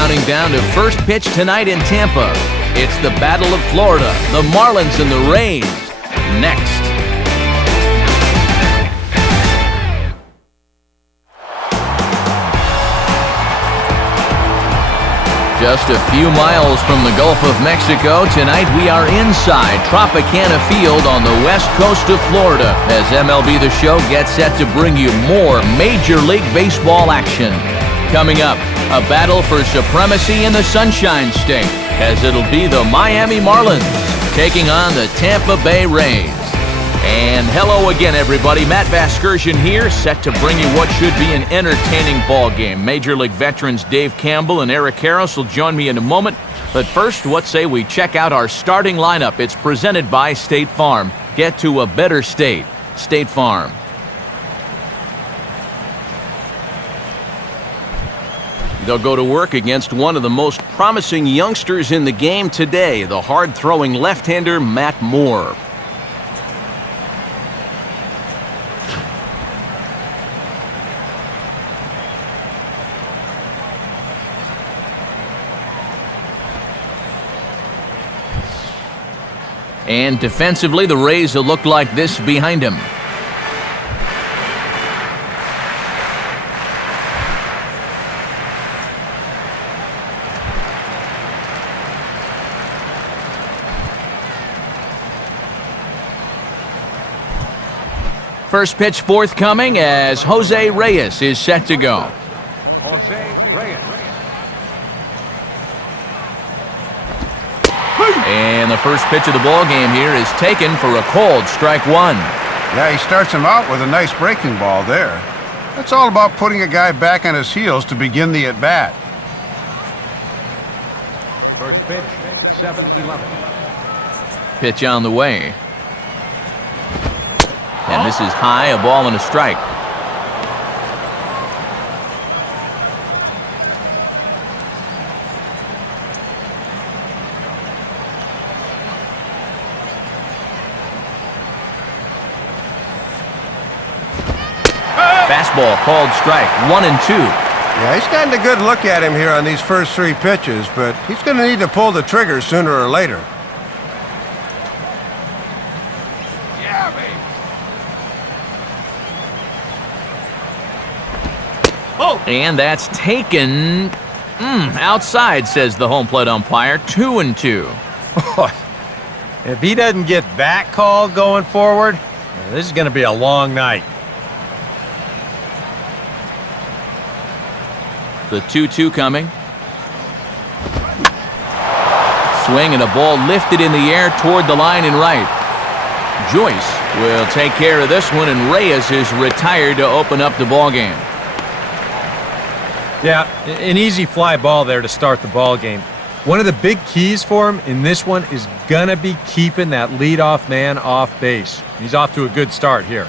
Counting down to first pitch tonight in Tampa. It's the Battle of Florida, the Marlins and the Rays. Next. Just a few miles from the Gulf of Mexico, tonight we are inside Tropicana Field on the west coast of Florida as MLB The Show gets set to bring you more Major League Baseball action. Coming up, a battle for supremacy in the Sunshine State as it'll be the Miami Marlins taking on the Tampa Bay Rays. And hello again, everybody. Matt Vasgersian here, set to bring you what should be an entertaining ball game. Major League veterans Dave Campbell and Eric Harris will join me in a moment. But first, what say we check out our starting lineup? It's presented by State Farm. Get to a better state. State Farm. They'll go to work against one of the most promising youngsters in the game today, the hard-throwing left-hander Matt Moore. And defensively, the Rays will look like this behind him. First pitch forthcoming as Jose Reyes is set to go. Jose Reyes. And the first pitch of the ball game here is taken for a called strike one. Yeah, he starts him out with a nice breaking ball there. That's all about putting a guy back on his heels to begin the at-bat. First pitch, 7-11. Pitch on the way. And this is high, a ball and a strike. Fastball called strike, 1-2. Yeah, he's gotten a good look at him here on these first three pitches, but he's going to need to pull the trigger sooner or later. Yeah, baby. Oh! And that's taken outside, says the home plate umpire, 2-2. If he doesn't get that call going forward, this is going to be a long night. The 2-2 coming. Swing and a ball lifted in the air toward the line and right. Joyce will take care of this one, and Reyes is retired to open up the ball game. Yeah, an easy fly ball there to start the ball game. One of the big keys for him in this one is gonna be keeping that leadoff man off base. He's off to a good start here.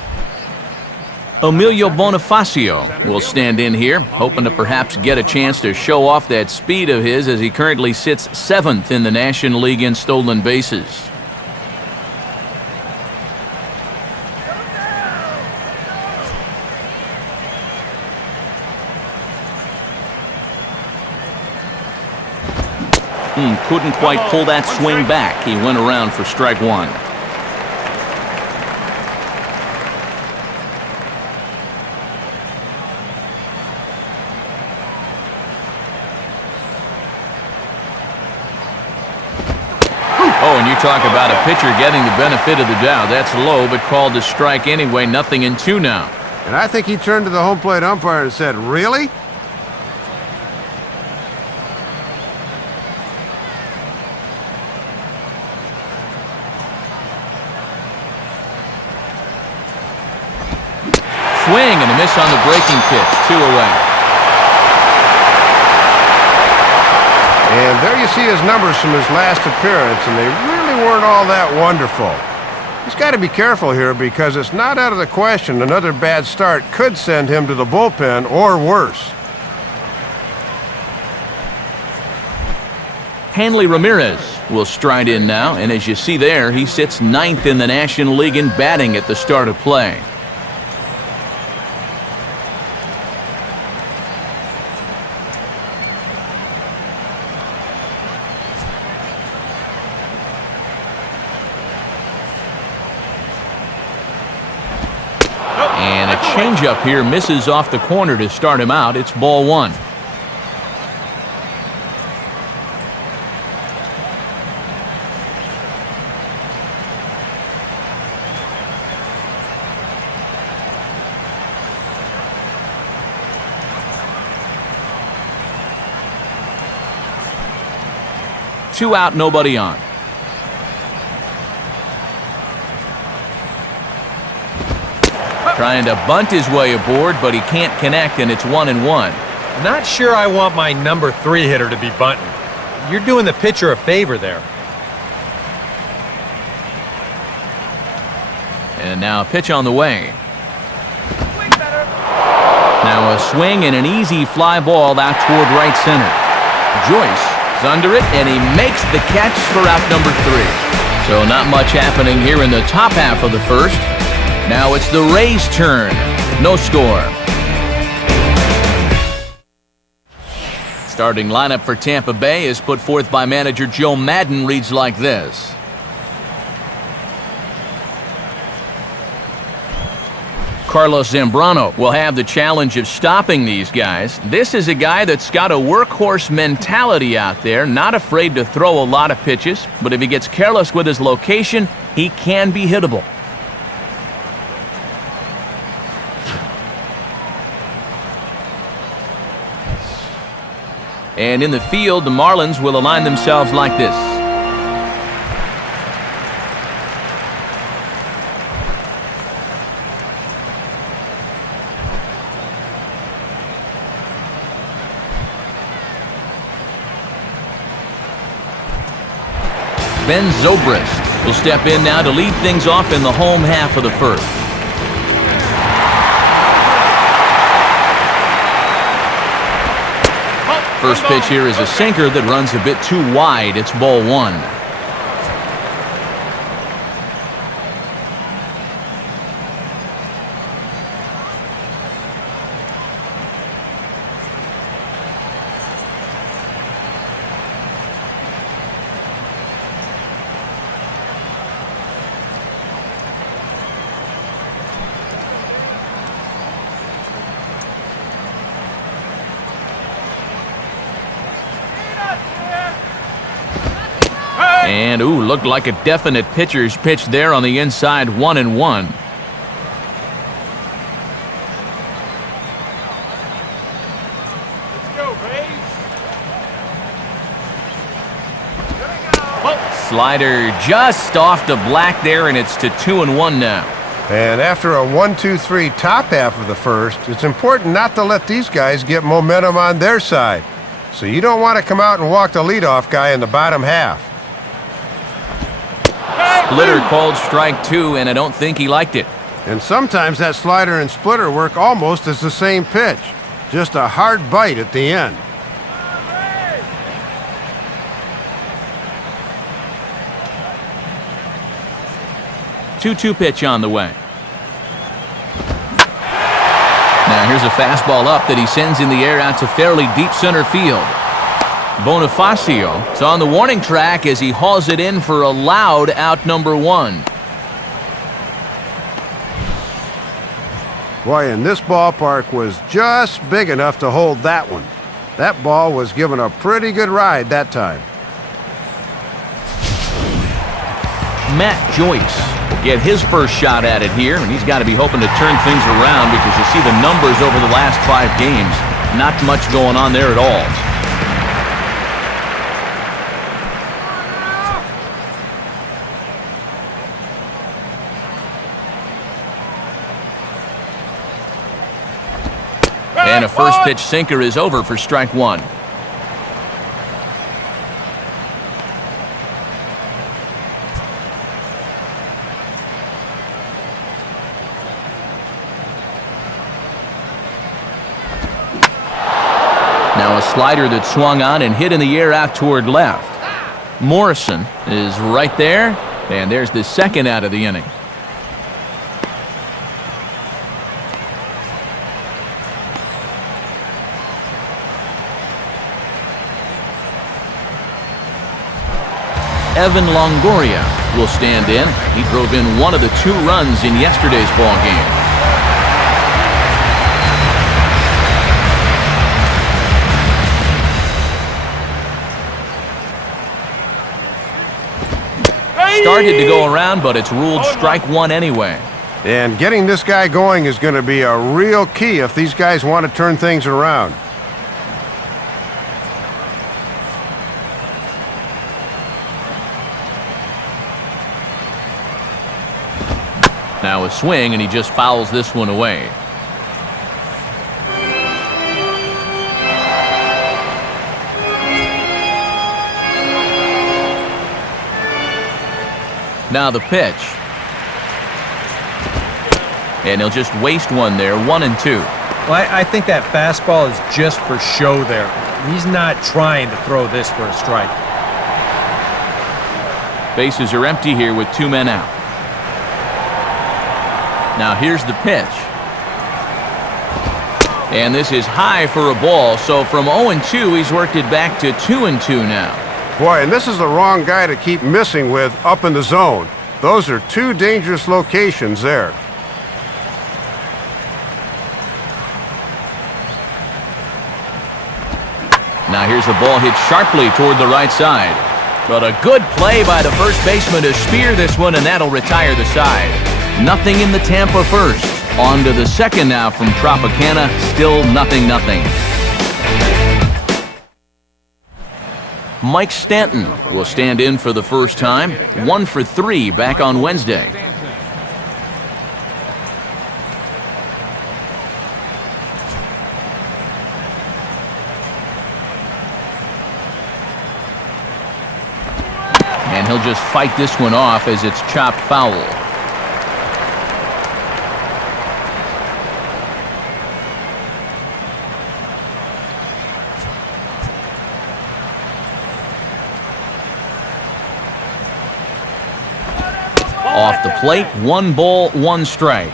Emilio Bonifacio will stand in here, hoping to perhaps get a chance to show off that speed of his as he currently sits 7th in the National League in stolen bases. Couldn't quite pull that swing back. He went around for strike one. Oh, and you talk about a pitcher getting the benefit of the doubt. That's low, but called a strike anyway. 0-2 now. And I think he turned to the home plate umpire and said, "Really?" Swing and a miss on the breaking pitch. 2 away. And there you see his numbers from his last appearance, and they really weren't all that wonderful. He's got to be careful here because it's not out of the question another bad start could send him to the bullpen or worse. Hanley Ramirez will stride in now, and as you see there, he sits 9th in the National League in batting at the start of play. changeup here misses off the corner to start him out. It's ball one. Two out, nobody on. Trying to bunt his way aboard, but he can't connect, and it's 1-1. Not sure I want my number 3 hitter to be bunting. You're doing the pitcher a favor there. And now a pitch on the way. Now a swing and an easy fly ball out toward right center. Joyce is under it, and he makes the catch for out number 3. So not much happening here in the top half of the first. Now it's the Rays' turn. No score. Starting lineup for Tampa Bay is put forth by manager Joe Madden, reads like this. Carlos Zambrano will have the challenge of stopping these guys. This is a guy that's got a workhorse mentality out there, not afraid to throw a lot of pitches, but if he gets careless with his location, he can be hittable. And in the field, the Marlins will align themselves like this. Ben Zobrist will step in now to lead things off in the home half of the first. First pitch here is a sinker that runs a bit too wide. It's ball one. And, ooh, looked like a definite pitcher's pitch there on the inside, 1-1. Let's go, Rays. Slider just off the black there, and it's to 2-1 now. And after a 1-2-3 top half of the first, it's important not to let these guys get momentum on their side. So you don't want to come out and walk the leadoff guy in the bottom half. Splitter called strike 2, and I don't think he liked it. And sometimes that slider and splitter work almost as the same pitch. Just a hard bite at the end. Two-two pitch on the way. Now here's a fastball up that he sends in the air out to fairly deep center field. Bonifacio is on the warning track as he hauls it in for a loud out number 1. Boy, and this ballpark was just big enough to hold that one. That ball was given a pretty good ride that time. Matt Joyce will get his first shot at it here, and he's got to be hoping to turn things around because you see the numbers over the last 5 games. Not much going on there at all. And a first pitch sinker is over for strike 1. Now a slider that swung on and hit in the air out toward left. Morrison is right there, and there's the second out of the inning. Evan Longoria will stand in. He drove in one of the 2 runs in yesterday's ball game. started to go around, but it's ruled strike one anyway. And getting this guy going is going to be a real key if these guys want to turn things around. Now a swing, and he just fouls this one away. Now the pitch. And he'll just waste one there, 1-2. Well, I think that fastball is just for show there. He's not trying to throw this for a strike. Bases are empty here with 2 men out. Now here's the pitch. And this is high for a ball, so from 0-2, he's worked it back to 2-2 now. Boy, and this is the wrong guy to keep missing with up in the zone. Those are 2 dangerous locations there. Now here's the ball hit sharply toward the right side. But a good play by the first baseman to spear this one, and that'll retire the side. Nothing in the Tampa first. On to the second now from Tropicana. Still 0-0. Mike Stanton will stand in for the first time. 1 for 3 back on Wednesday. And he'll just fight this one off as it's chopped foul. Off the plate, 1 ball, 1 strike.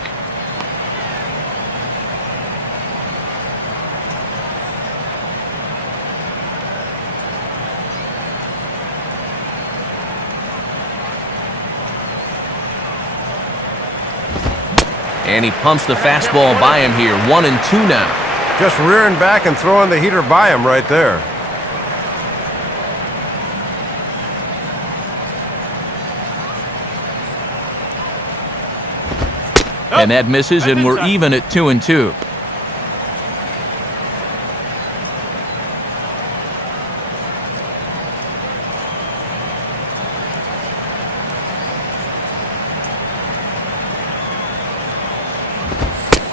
And he pumps the fastball by him here, 1-2 now. Just rearing back and throwing the heater by him right there. And that misses, and we're even at 2-2.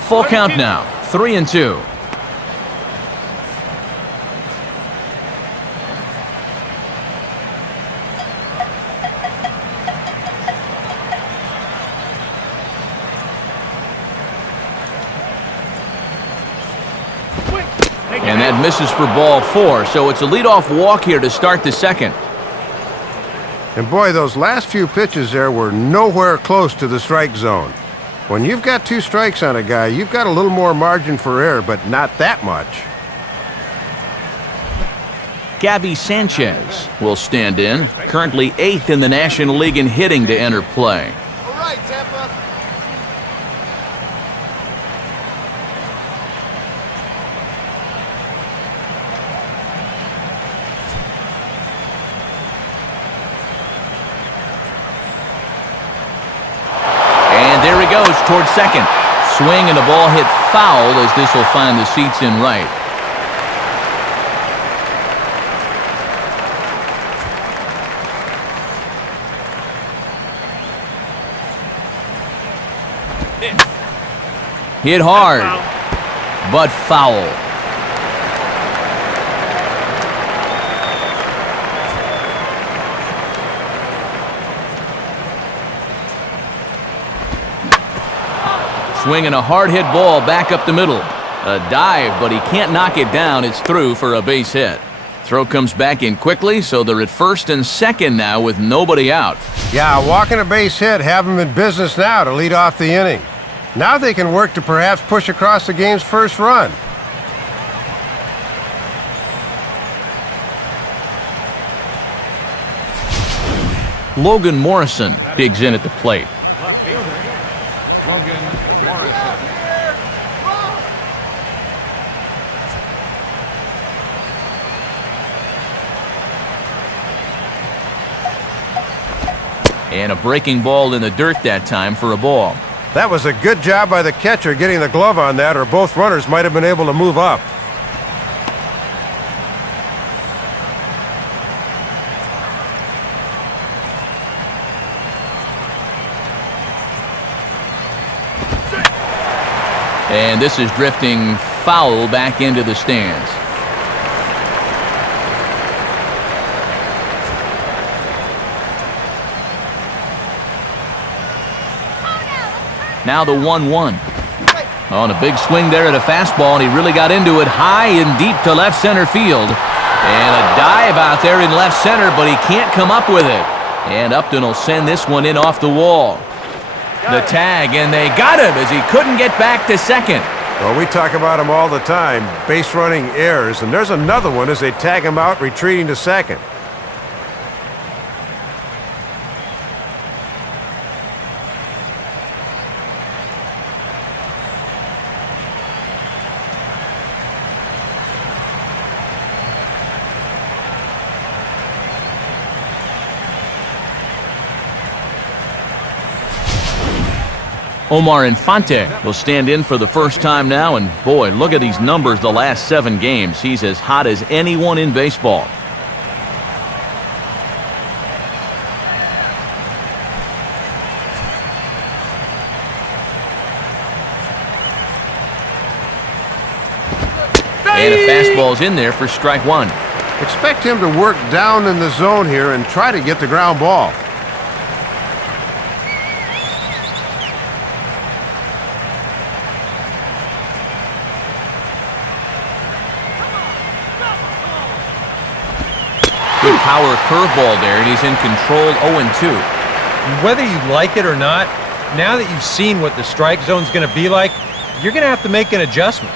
Full count now, 3-2. And that misses for ball 4, so it's a leadoff walk here to start the second. And boy, those last few pitches there were nowhere close to the strike zone. When you've got 2 strikes on a guy, you've got a little more margin for error, but not that much. Gabby Sanchez will stand in, currently 8th in the National League in hitting to enter play. All right, Tampa. There he goes towards second. Swing and a ball hit foul as this will find the seats in right. Hit hard, but foul. Swinging a hard-hit ball back up the middle. A dive, but he can't knock it down. It's through for a base hit. Throw comes back in quickly, so they're at first and second now with nobody out. Yeah, walking a base hit, have them in business now to lead off the inning. Now they can work to perhaps push across the game's first run. Logan Morrison digs in at the plate. Left fielder, Logan Morrison. And a breaking ball in the dirt that time for a ball. That was a good job by the catcher getting the glove on that, or both runners might have been able to move up. And this is drifting foul back into the stands. Now the 1-1. On a big swing there at a fastball, and he really got into it high and deep to left center field. And a dive out there in left center, but he can't come up with it. And Upton will send this one in off the wall. The tag, and they got him as he couldn't get back to second. Well, we talk about him all the time, base running errors, and there's another one as they tag him out retreating to second. Omar Infante will stand in for the first time now, and boy, look at these numbers the last 7 games. He's as hot as anyone in baseball. And a fastball's in there for strike 1. Expect him to work down in the zone here and try to get the ground ball. Good power curveball there, and he's in control 0-2. Whether you like it or not, now that you've seen what the strike zone's going to be like, you're going to have to make an adjustment.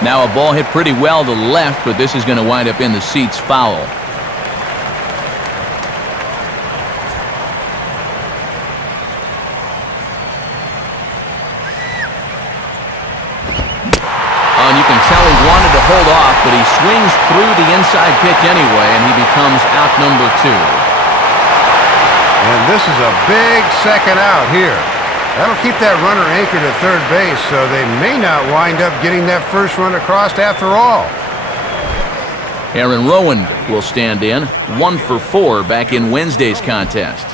Now a ball hit pretty well to the left, but this is going to wind up in the seats foul. And you can tell he wanted to hold off, but he swings through the inside pitch anyway, and he becomes out number 2. And this is a big second out here. That'll keep that runner anchored at third base, so they may not wind up getting that first run across after all. Aaron Rowand will stand in, 1 for 4 back in Wednesday's contest.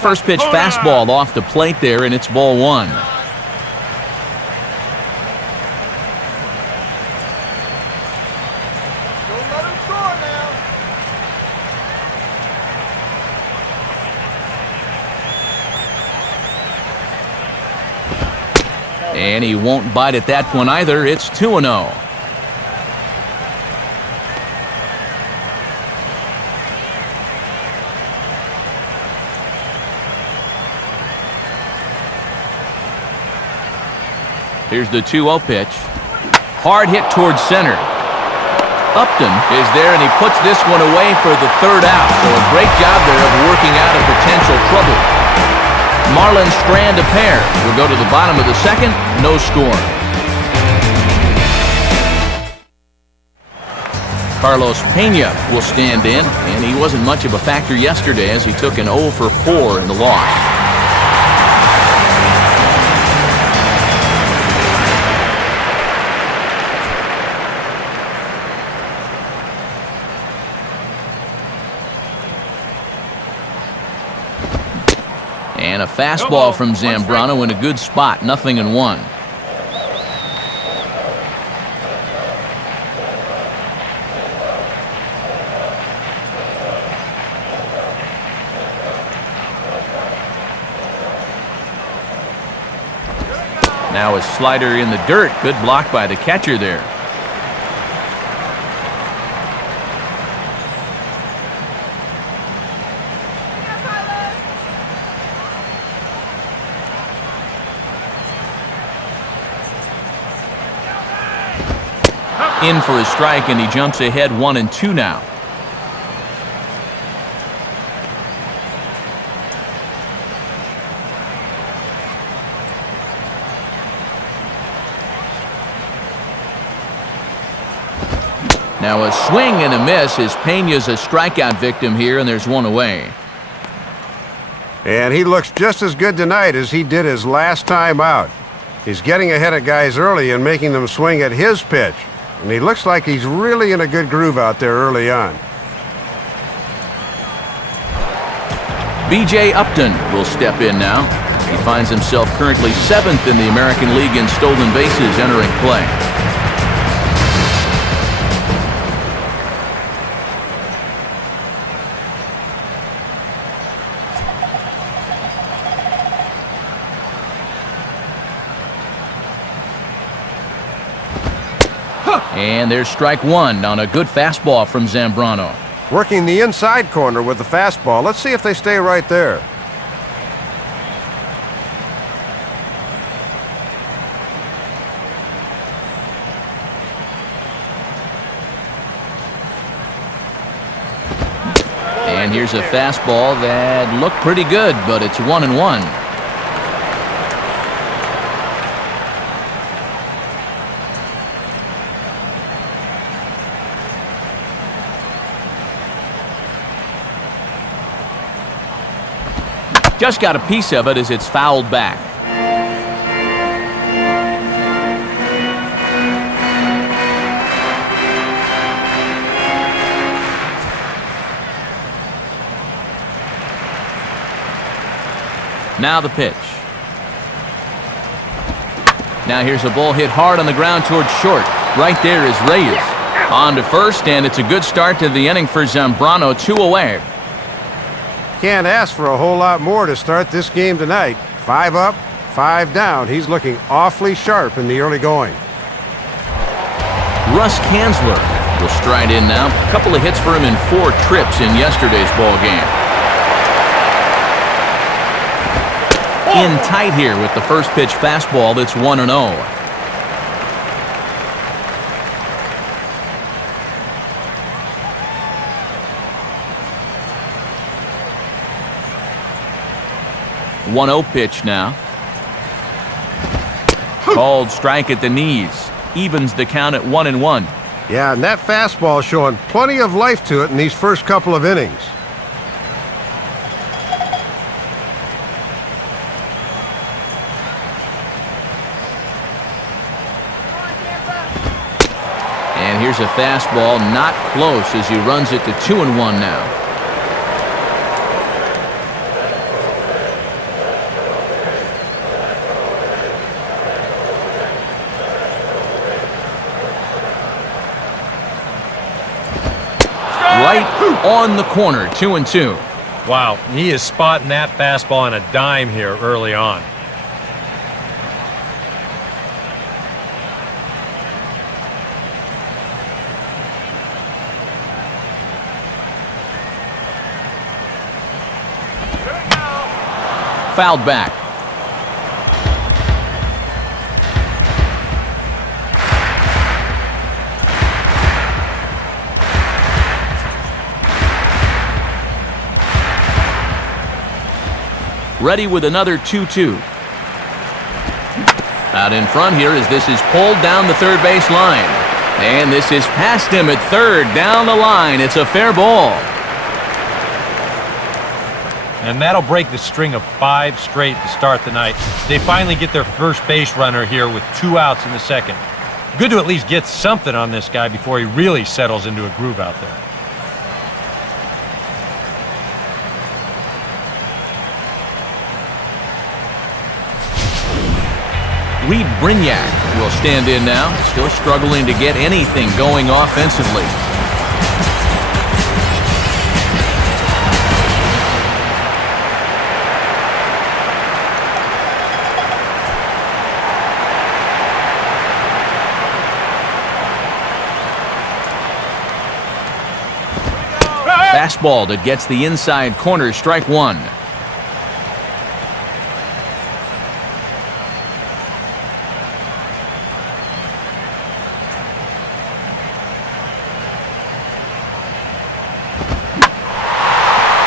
First pitch fastball off the plate there, and it's ball 1. And he won't bite at that one either. It's 2-0. Here's the 2-0 pitch. Hard hit towards center. Upton is there, and he puts this one away for the 3rd out. So a great job there of working out a potential trouble. Marlins strand a pair. We'll go to the bottom of the 2nd. No score. Carlos Pena will stand in, and he wasn't much of a factor yesterday as he took an 0 for 4 in the loss. And a fastball from Zambrano in a good spot, 0-1. Now a slider in the dirt. Good block by the catcher there. In for a strike, and he jumps ahead 1-2 now. Now a swing and a miss as Pena's a strikeout victim here, and there's one away. And he looks just as good tonight as he did his last time out. He's getting ahead of guys early and making them swing at his pitch. And he looks like he's really in a good groove out there early on. B.J. Upton will step in now. He finds himself currently 7th in the American League in stolen bases entering play. And there's strike one on a good fastball from Zambrano. Working the inside corner with the fastball. Let's see if they stay right there. And here's a fastball that looked pretty good, but it's 1-1. Just got a piece of it as it's fouled back. Now the pitch. Now here's a ball hit hard on the ground towards short. Right there is Reyes. On to first, and it's a good start to the inning for Zambrano, 2 away. Can't ask for a whole lot more to start this game tonight. 5 up, 5 down. He's looking awfully sharp in the early going. Russ Kanzler will stride in now. A couple of hits for him in 4 trips in yesterday's ball game. In tight here with the first pitch fastball that's 1-0. One-0 pitch now. Called strike at the knees. Evens the count at 1-1. Yeah, and that fastball showing plenty of life to it in these first couple of innings. And here's a fastball not close as he runs it to 2-1 now. Right on the corner, 2-2. Wow, he is spotting that fastball on a dime here early on. Fouled back. Ready with another 2-2. Out in front here as this is pulled down the third base line. And this is past him at third, down the line. It's a fair ball. And that'll break the string of 5 straight to start the night. They finally get their first base runner here with 2 outs in the second. Good to at least get something on this guy before he really settles into a groove out there. Reed Brignac will stand in now, still struggling to get anything going offensively. Fastball that gets the inside corner, strike one.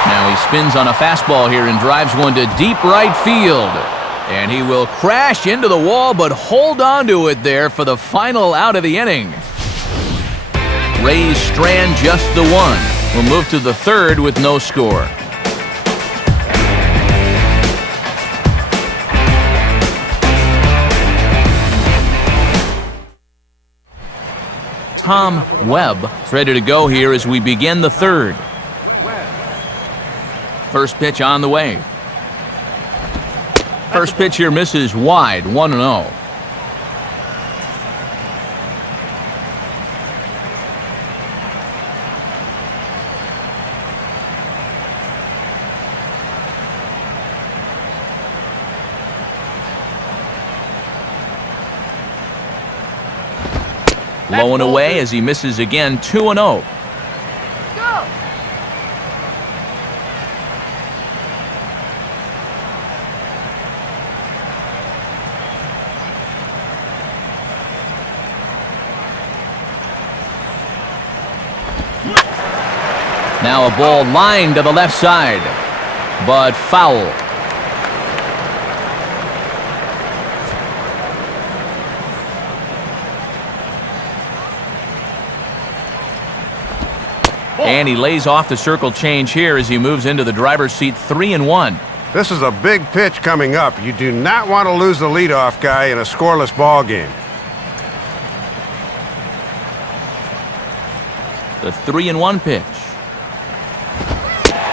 Now he spins on a fastball here and drives one to deep right field. And he will crash into the wall, but hold on to it there for the final out of the inning. Rays strand just the one. We'll move to the third with no score. Tom Webb is ready to go here as we begin the third. First pitch on the way. First pitch here misses wide, 1-0. Low and away as he misses again, 2-0. Now a ball lined to the left side, but foul. And he lays off the circle change here as he moves into the driver's seat, 3-1. This is a big pitch coming up. You do not want to lose the leadoff guy in a scoreless ball game. The 3-1 pitch.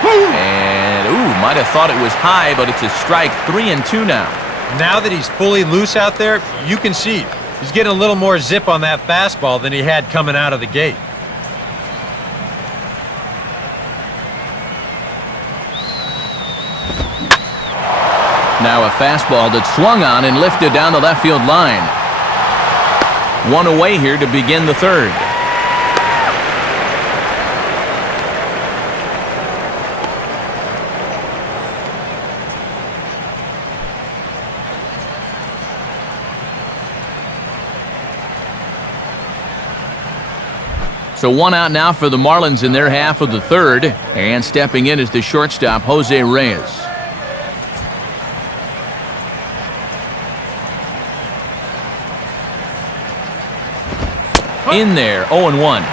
And, might have thought it was high, but it's a strike, 3-2 now. Now that he's fully loose out there, you can see he's getting a little more zip on that fastball than he had coming out of the gate. Now a fastball that's swung on and lifted down the left field line. One away here to begin the third. So one out now for the Marlins in their half of the third. And stepping in is the shortstop, Jose Reyes. In there, 0-1.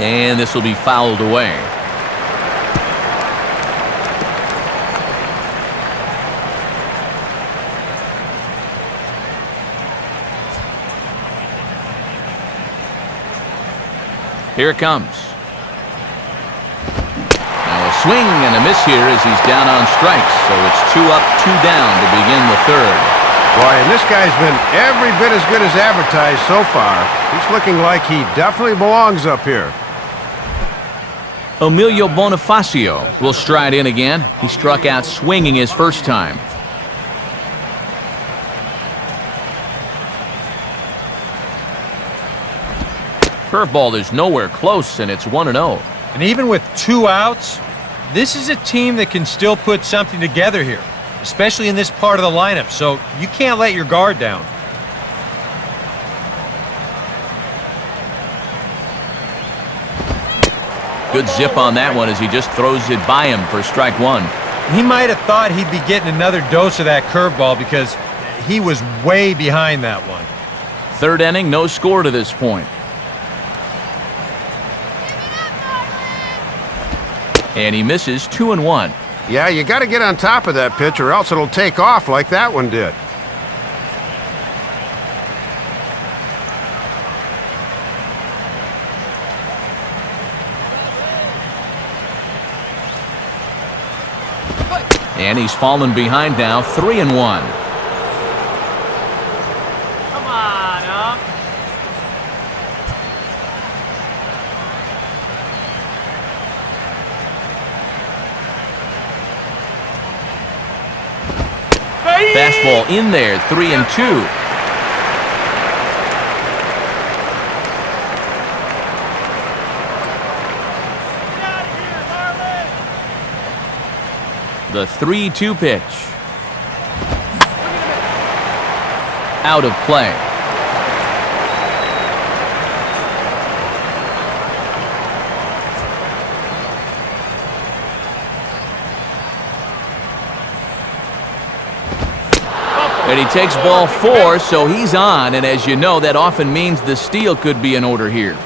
And this will be fouled away. Here it comes. Now a swing and a miss here as he's down on strikes. So it's 2 up, 2 down to begin the third. Boy, and this guy's been every bit as good as advertised so far. He's looking like he definitely belongs up here. Emilio Bonifacio will stride in again. He struck out swinging his first time. Curveball is nowhere close, and it's 1-0. And even with 2 outs, this is a team that can still put something together here, especially in this part of the lineup, so you can't let your guard down. Good zip on that one as he just throws it by him for strike one. He might have thought he'd be getting another dose of that curveball because he was way behind that one. Third inning, no score to this point. And he misses, 2-1. Yeah, you got to get on top of that pitch or else it'll take off like that one did. And he's fallen behind now, 3-1. Come on, up. Fastball in there, 3-2. The 3-2 pitch. Out of play. And he takes ball 4, so he's on, and as you know, that often means the steal could be in order here.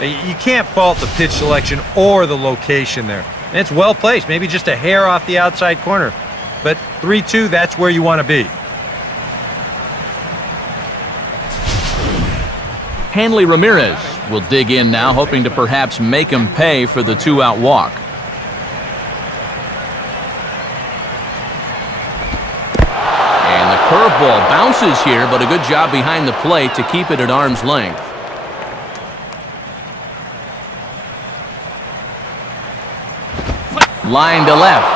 You can't fault the pitch selection or the location there. And it's well placed, maybe just a hair off the outside corner. But 3-2, that's where you want to be. Hanley Ramirez will dig in now, hoping to perhaps make him pay for the 2-out walk. And the curveball bounces here, but a good job behind the plate to keep it at arm's length. Line to left.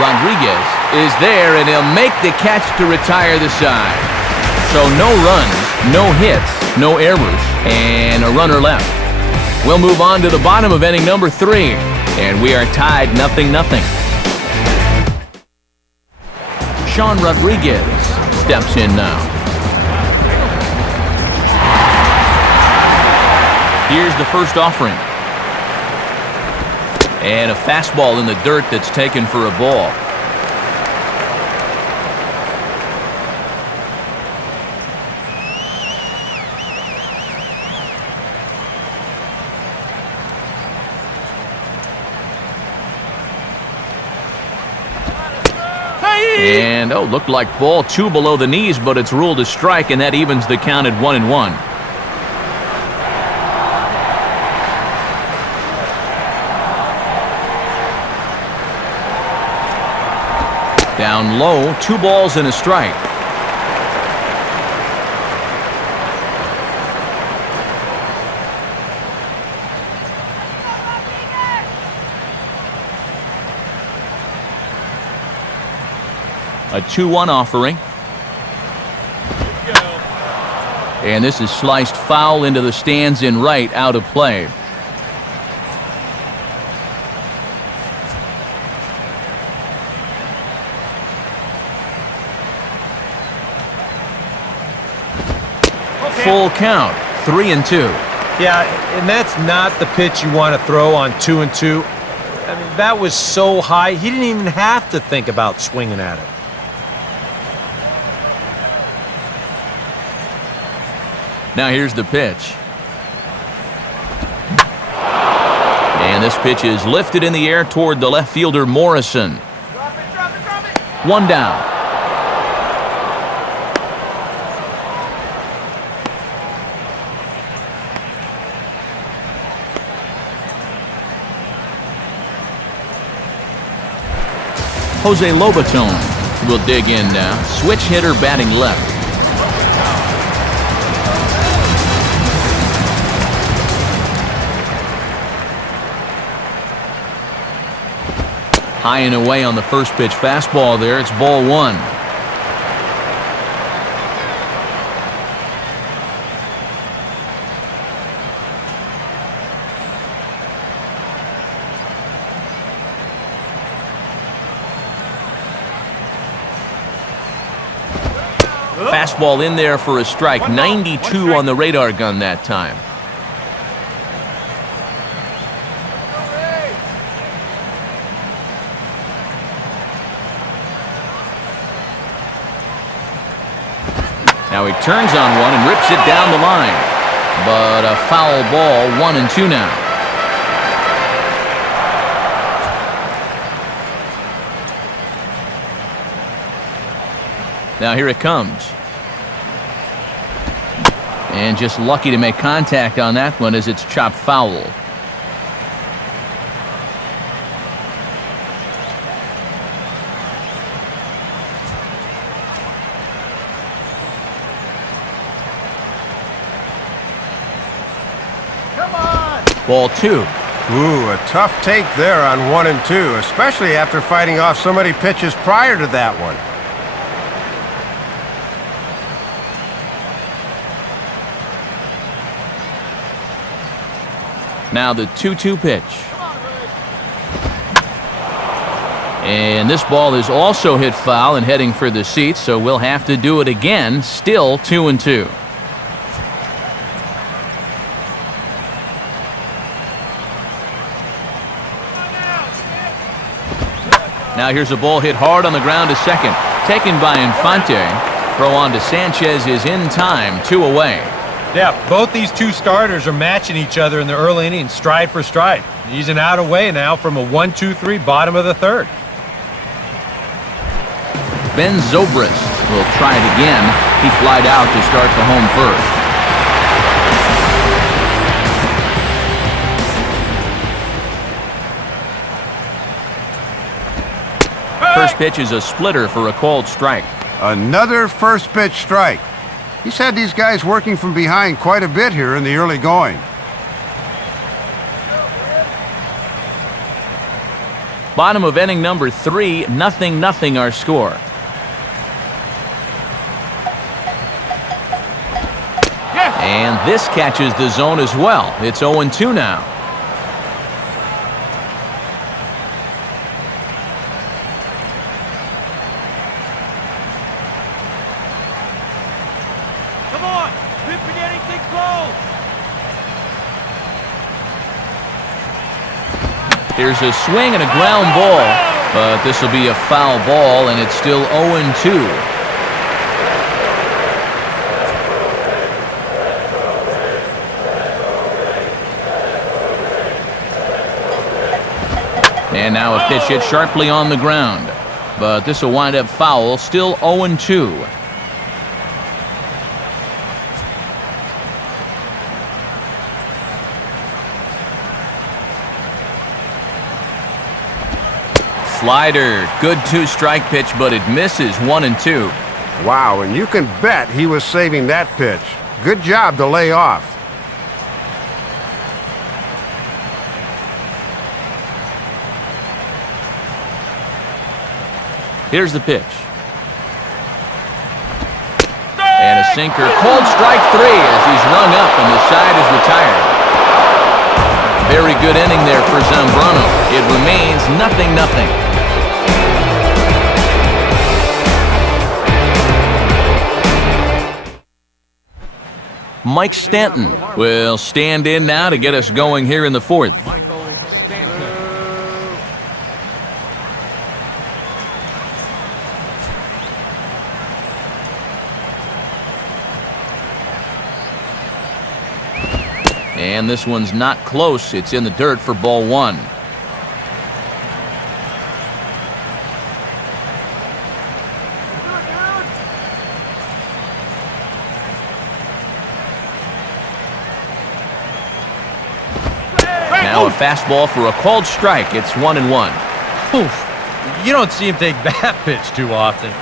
Rodriguez is there, and he'll make the catch to retire the side. So no runs, no hits, no errors, and a runner left. We'll move on to the bottom of inning number 3, and we are tied 0-0. Sean Rodriguez steps in now. Here's the first offering. And a fastball in the dirt that's taken for a ball. And, looked like ball 2 below the knees, but it's ruled a strike, and that evens the count at 1-1. Down low, 2 balls and a strike. A 2-1 offering. And this is sliced foul into the stands in right, out of play. Full count, 3-2. Yeah, and that's not the pitch you want to throw on 2-2. I mean, that was so high, he didn't even have to think about swinging at it. Now here's the pitch. And this pitch is lifted in the air toward the left fielder, Morrison. Drop it. 1 down. Jose Lobaton will dig in now. Switch hitter batting left. High and away on the first pitch fastball there. It's ball 1. Fastball in there for a strike. 92 on the radar gun that time. Now he turns on one and rips it down the line. But a foul ball, 1-2 now. Now here it comes. And just lucky to make contact on that one as it's chopped foul. Ball 2. Ooh, a tough take there on 1 and 2, especially after fighting off so many pitches prior to that one. Now the 2-2 pitch. And this ball is also hit foul and heading for the seats, so we'll have to do it again. Still 2-2. Now here's a ball hit hard on the ground to second. Taken by Infante. Throw on to Sanchez is in time, 2 away. Yeah, both these two starters are matching each other in the early innings, stride for stride. He's an out away now from a 1-2-3 bottom of the third. Ben Zobrist will try it again. He flied out to start the home first. First pitch is a splitter for a called strike. Another first pitch strike. He's had these guys working from behind quite a bit here in the early going. Bottom of inning number 3, 0-0 our score. And this catches the zone as well. It's 0-2 now. Come on! Keep anything close! Here's a swing and a ground ball, but this will be a foul ball, and it's still 0-2. And now a pitch hit sharply on the ground. But this will wind up foul, still 0-2. Slider, good 2-strike pitch, but it misses 1-2. Wow, and you can bet he was saving that pitch. Good job to lay off. Here's the pitch. And a sinker. Cold strike 3 as he's rung up and the side is retired. Very good inning there for Zambrano. It remains 0-0. Mike Stanton will stand in now to get us going here in the 4th. Michael Stanton. And this one's not close. It's in the dirt for ball 1. Now a fastball for a called strike. It's 1-1. Oof. You don't see him take that pitch too often.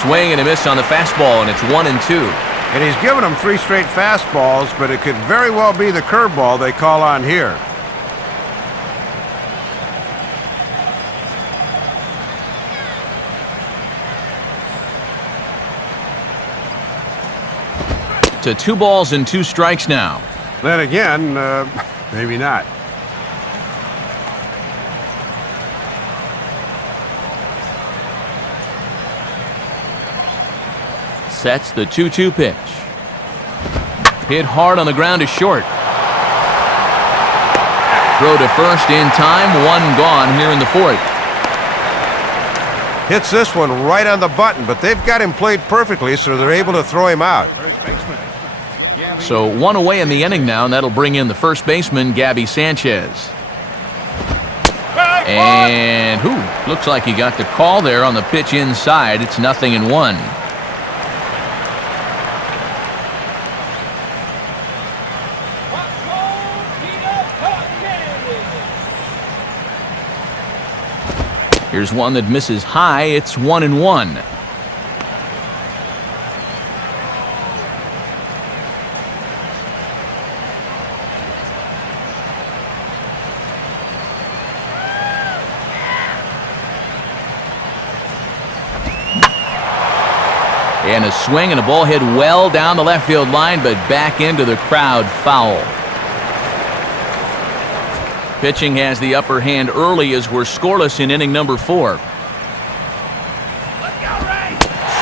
Swing and a miss on the fastball, and it's 1-2. And he's given them 3 straight fastballs, but it could very well be the curveball they call on here. To 2 balls and 2 strikes now. Then again, maybe not. Sets the 2-2 pitch. Hit hard on the ground is short. Throw to first in time. 1 gone here in the 4th. Hits this one right on the button, but they've got him played perfectly, so they're able to throw him out. First baseman. Gabby. So 1 away in the inning now, and that'll bring in the first baseman, Gabby Sanchez. And looks like he got the call there on the pitch inside. It's 0-1. Here's one that misses high. It's 1-1. And a swing and a ball hit well down the left field line, but back into the crowd, foul. Pitching has the upper hand early as we're scoreless in inning number 4.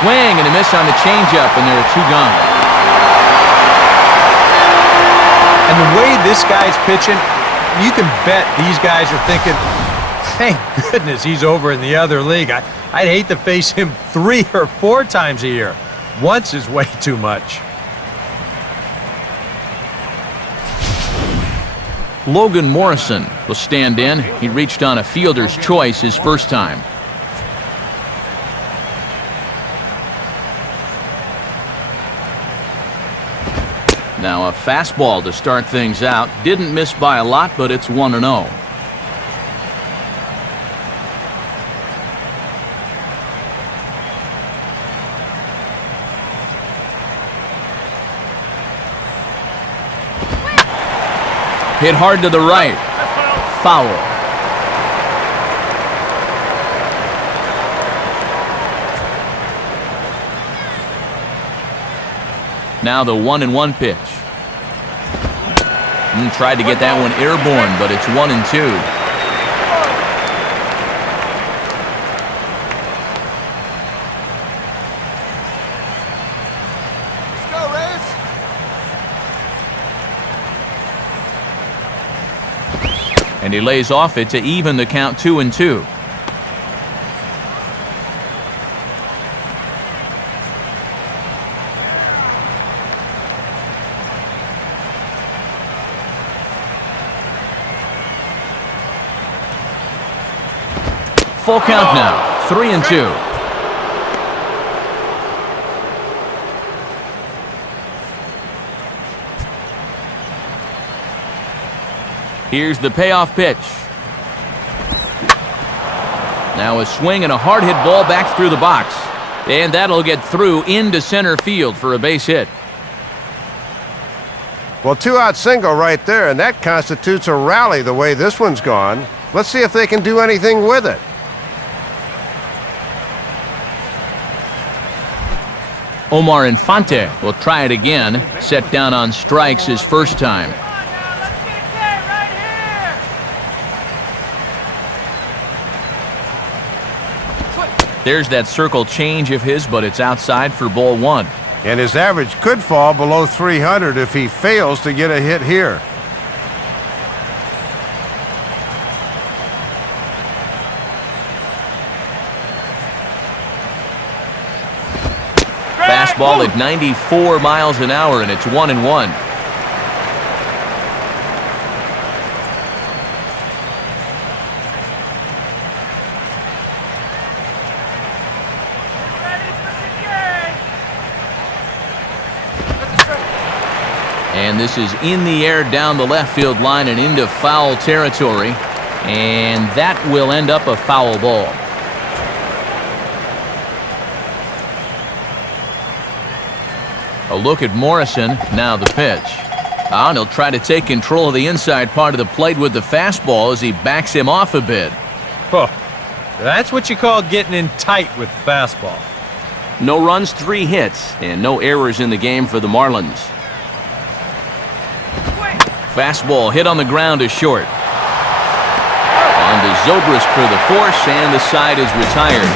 Swing and a miss on the changeup, and there are 2 gone. And the way this guy's pitching, you can bet these guys are thinking, thank goodness he's over in the other league. I'd hate to face him 3 or 4 times a year. Once is way too much. Logan Morrison will stand in. He reached on a fielder's choice his first time. Now a fastball to start things out. Didn't miss by a lot, but it's 1-0. Hit hard to the right. Foul. Now the 1-1 pitch. Tried to get that one airborne, but it's 1-2. And he lays off it to even the count 2-2. Full count now, 3-2. Here's the payoff pitch. Now a swing and a hard hit ball back through the box. And that'll get through into center field for a base hit. Well, 2-out single right there, and that constitutes a rally the way this one's gone. Let's see if they can do anything with it. Omar Infante will try it again. Set down on strikes his first time. There's that circle change of his, but it's outside for ball 1. And his average could fall below 300 if he fails to get a hit here. Fastball at 94 miles an hour, and it's 1-1. And this is in the air down the left field line and into foul territory. And that will end up a foul ball. A look at Morrison, now the pitch. And he'll try to take control of the inside part of the plate with the fastball as he backs him off a bit. Oh, that's what you call getting in tight with the fastball. No runs, 3 hits, and no errors in the game for the Marlins. Fastball hit on the ground is short. On to Zobrist for the force, and the side is retired.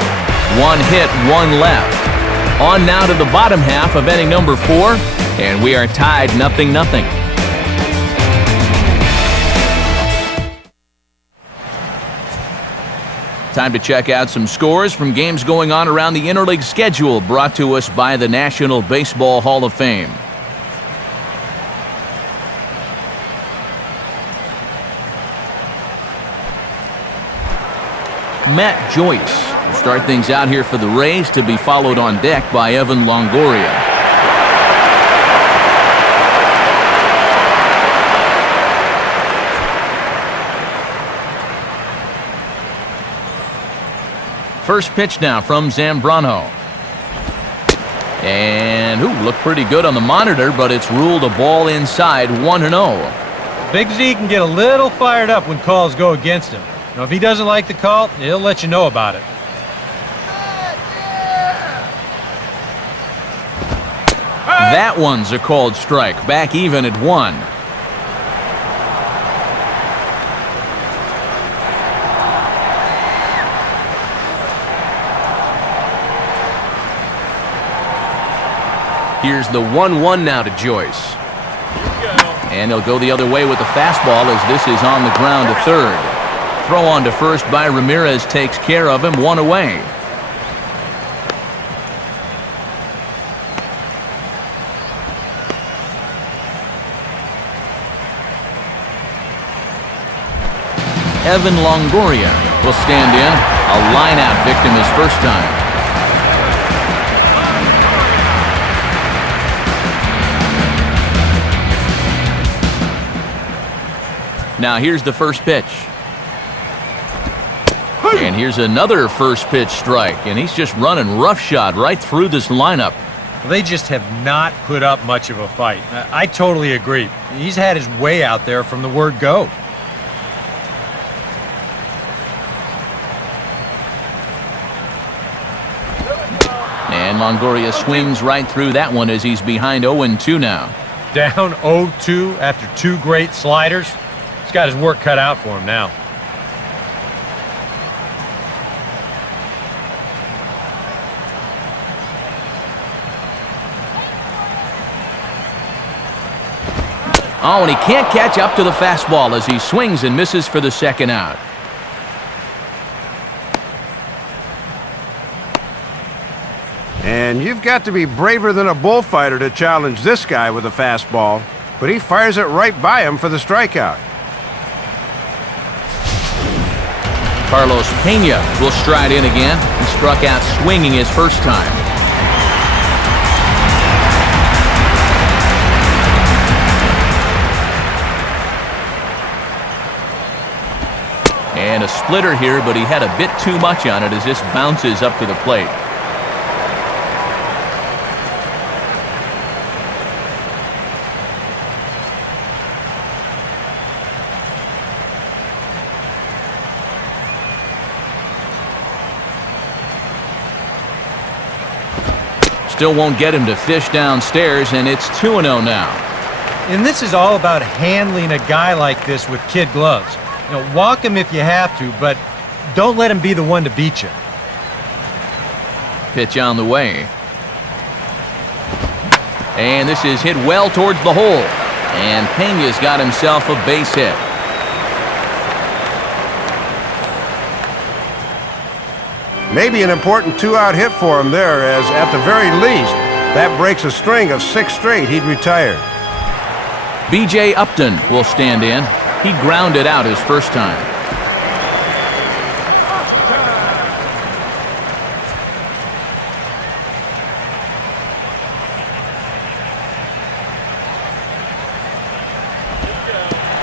1 hit, 1 left. On now to the bottom half of inning number 4, and we are tied 0-0. Time to check out some scores from games going on around the interleague schedule, brought to us by the National Baseball Hall of Fame. Matt Joyce will start things out here for the Rays, to be followed on deck by Evan Longoria. First pitch now from Zambrano. And looked pretty good on the monitor, but it's ruled a ball inside, 1-0. Big Z can get a little fired up when calls go against him. Now, if he doesn't like the call, he'll let you know about it. That one's a called strike. Back even at 1. Here's the 1-1 now to Joyce. And he'll go the other way with the fastball as this is on the ground to third. Throw on to first by Ramirez takes care of him. 1 away. Evan Longoria will stand in. A line-out victim his first time. Now here's the first pitch. And here's another first pitch strike. And he's just running roughshod right through this lineup. Well, they just have not put up much of a fight. I totally agree. He's had his way out there from the word go. And Longoria swings right through that one as he's behind 0-2 now. Down 0-2 after 2 great sliders. He's got his work cut out for him now. Oh, and he can't catch up to the fastball as he swings and misses for the second out. And you've got to be braver than a bullfighter to challenge this guy with a fastball, but he fires it right by him for the strikeout. Carlos Pena will stride in again. He struck out swinging his first time. And a splitter here, but he had a bit too much on it as this bounces up to the plate. Still won't get him to fish downstairs, and it's 2-0 now. And this is all about handling a guy like this with kid gloves. You know, walk him if you have to, but don't let him be the one to beat you. Pitch on the way. And this is hit well towards the hole. And Pena's got himself a base hit. Maybe an important 2-out hit for him there, as at the very least, that breaks a string of 6 straight he'd retired. B.J. Upton will stand in. He grounded out his first time.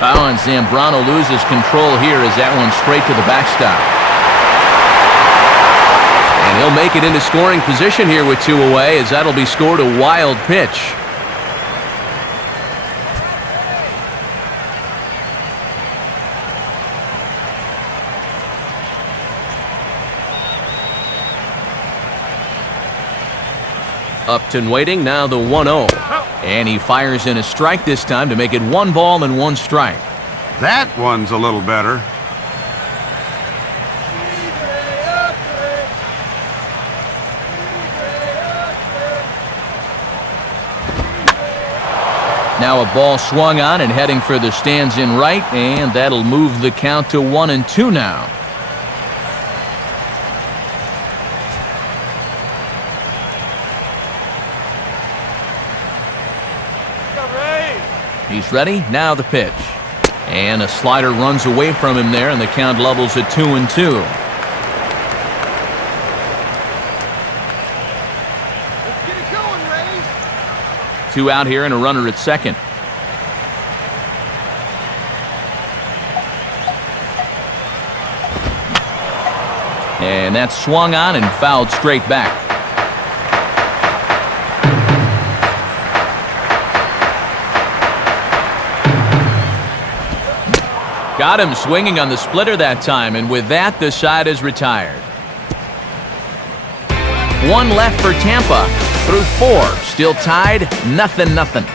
Oh, and Zambrano loses control here as that one's straight to the backstop. And he'll make it into scoring position here with 2 away, as that'll be scored a wild pitch. Upton waiting, now the 1-0. And he fires in a strike this time to make it 1 ball and 1 strike. That one's a little better. Now a ball swung on and heading for the stands in right, and that'll move the count to 1-2 now. He's ready, now the pitch. And a slider runs away from him there, and the count levels at 2-2. Let's get it going, Ray. 2 out here and a runner at second. And that's swung on and fouled straight back. Got him swinging on the splitter that time, and with that, the side is retired. 1 left for Tampa. through 4. Still tied, 0-0.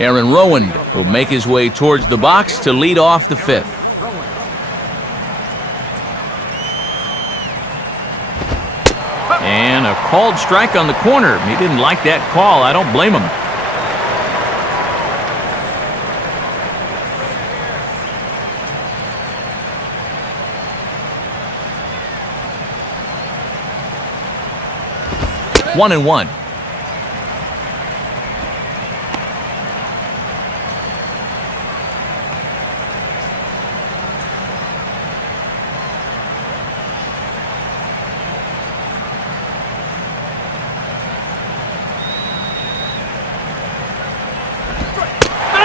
Aaron Rowand will make his way towards the box to lead off the 5th. And a called strike on the corner. He didn't like that call. I don't blame him. One and one.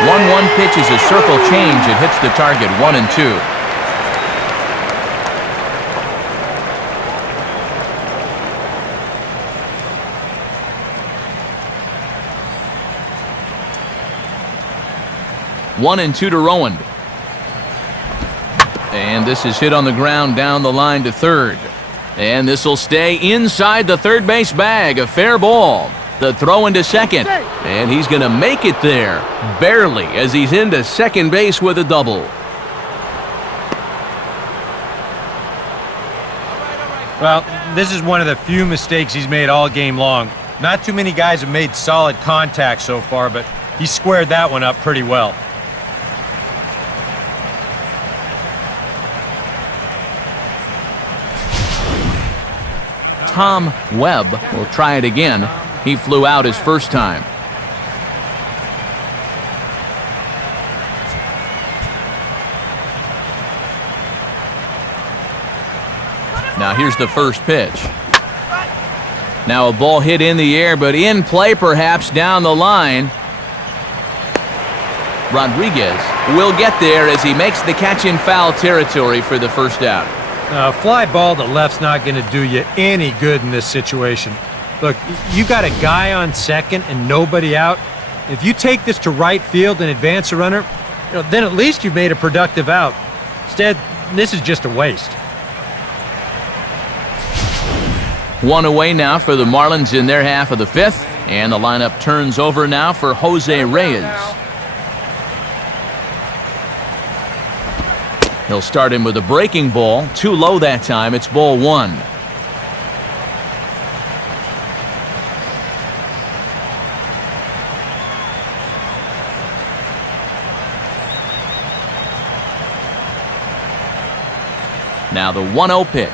One pitch is a circle change. It hits the target. 1-2. One and 2 to Rowand. And this is hit on the ground down the line to third. And this will stay inside the third base bag. A fair ball. The throw into second. And he's going to make it there. Barely, as he's into second base with a double. Well, this is one of the few mistakes he's made all game long. Not too many guys have made solid contact so far, but he squared that one up pretty well. Tom Webb will try it again. He flew out his first time. Now here's the first pitch. Now a ball hit in the air, but in play perhaps down the line. Rodriguez will get there as he makes the catch in foul territory for the first out. A fly ball to left's not going to do you any good in this situation. Look, you got a guy on second and nobody out. If you take this to right field and advance a runner, then at least you've made a productive out. Instead, this is just a waste. One away now for the Marlins in their half of the 5th, and the lineup turns over now for Jose Reyes. He'll start him with a breaking ball. Too low that time. It's ball 1. Now the 1-0 pitch.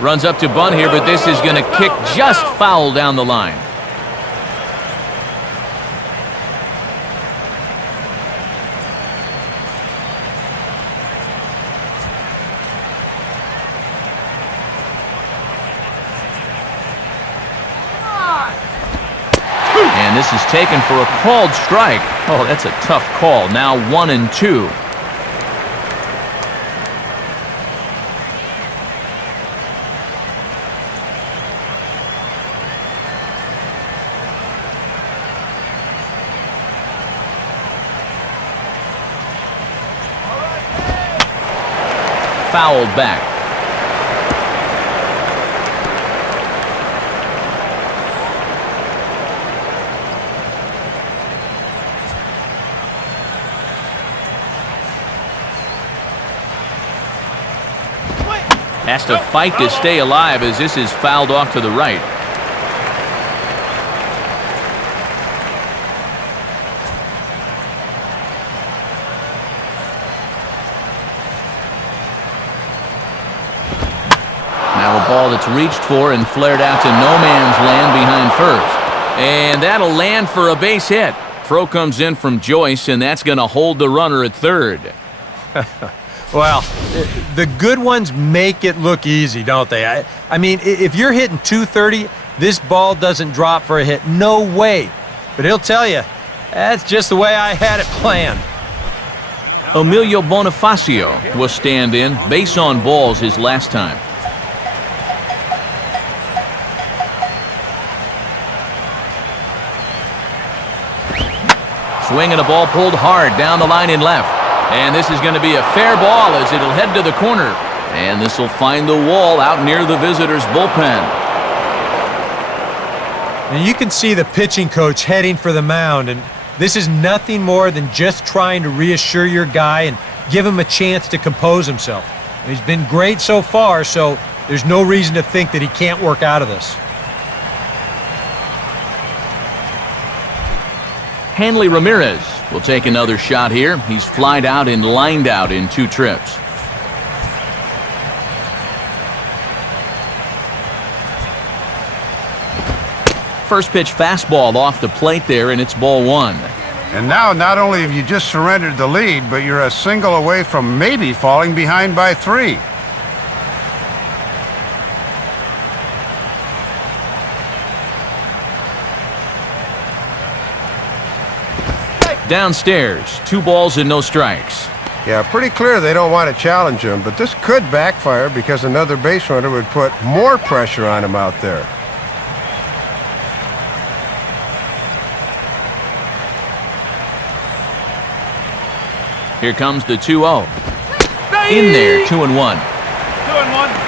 Runs up to bunt here, but this is going to kick just foul down the line. And this is taken for a called strike. Oh, that's a tough call. Now 1-2. Fouled back. Has to fight to stay alive as this is fouled off to the right. Now a ball that's reached for and flared out to no man's land behind first. And that'll land for a base hit. Throw comes in from Joyce, and that's going to hold the runner at third. Well, the good ones make it look easy, don't they? I mean, if you're hitting 230, this ball doesn't drop for a hit. No way. But he'll tell you, that's just the way I had it planned. Emilio Bonifacio will stand in. Base on balls his last time. Swing and a ball pulled hard down the line in left. And this is going to be a fair ball as it'll head to the corner. And this will find the wall out near the visitors' bullpen. And you can see the pitching coach heading for the mound, and this is nothing more than just trying to reassure your guy and give him a chance to compose himself. He's been great so far, so there's no reason to think that he can't work out of this. Hanley Ramirez will take another shot here. He's flied out and lined out in 2 trips. First pitch fastball off the plate there, and it's ball 1. And now not only have you just surrendered the lead, but you're a single away from maybe falling behind by 3. Downstairs, 2 balls and no strikes. Yeah, pretty clear they don't want to challenge him, but this could backfire because another base runner would put more pressure on him out there. Here comes the 2-0. In there, 2-1. 2-1.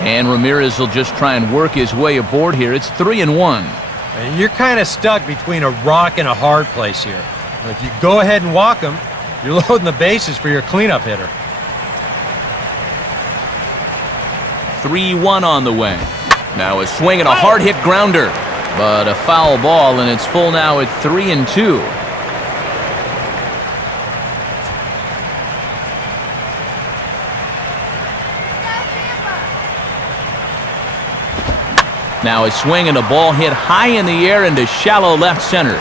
And Ramirez will just try and work his way aboard here. It's 3-1. And you're kind of stuck between a rock and a hard place here. If you go ahead and walk him, you're loading the bases for your cleanup hitter. 3-1 on the way. Now a swing and a hard hit grounder, but a foul ball, and it's full now at 3-2. Now a swing and a ball hit high in the air into shallow left center.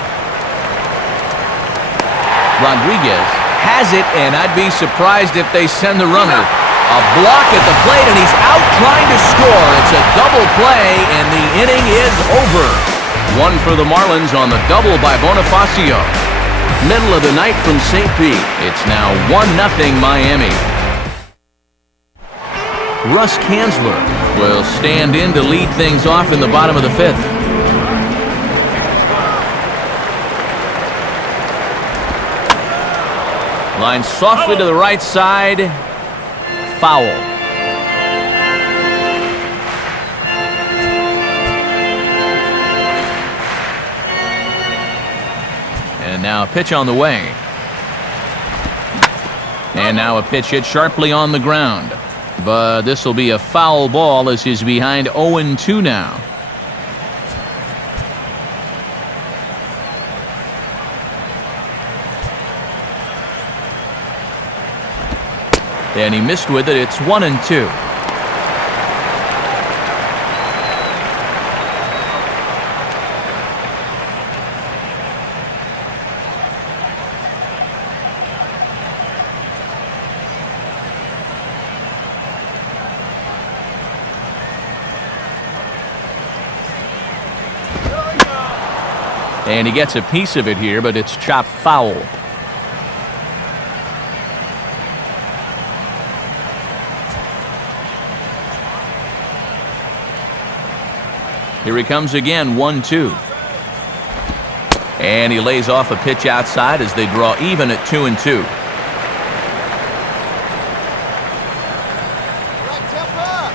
Rodriguez has it, and I'd be surprised if they send the runner. A block at the plate, and he's out trying to score. It's a double play, and the inning is over. 1 for the Marlins on the double by Bonifacio. Middle of the night from St. Pete. It's now 1-0 Miami. Russ Kanzler will stand in to lead things off in the bottom of the 5th. Line softly to the right side. Foul. And now a pitch on the way. And now a pitch hit sharply on the ground. But this will be a foul ball as he's behind 0-2 now. And he missed with it. It's 1-2. And he gets a piece of it here, but it's chopped foul. Here he comes again, 1-2. And he lays off a pitch outside as they draw even at 2-2. Right tempo.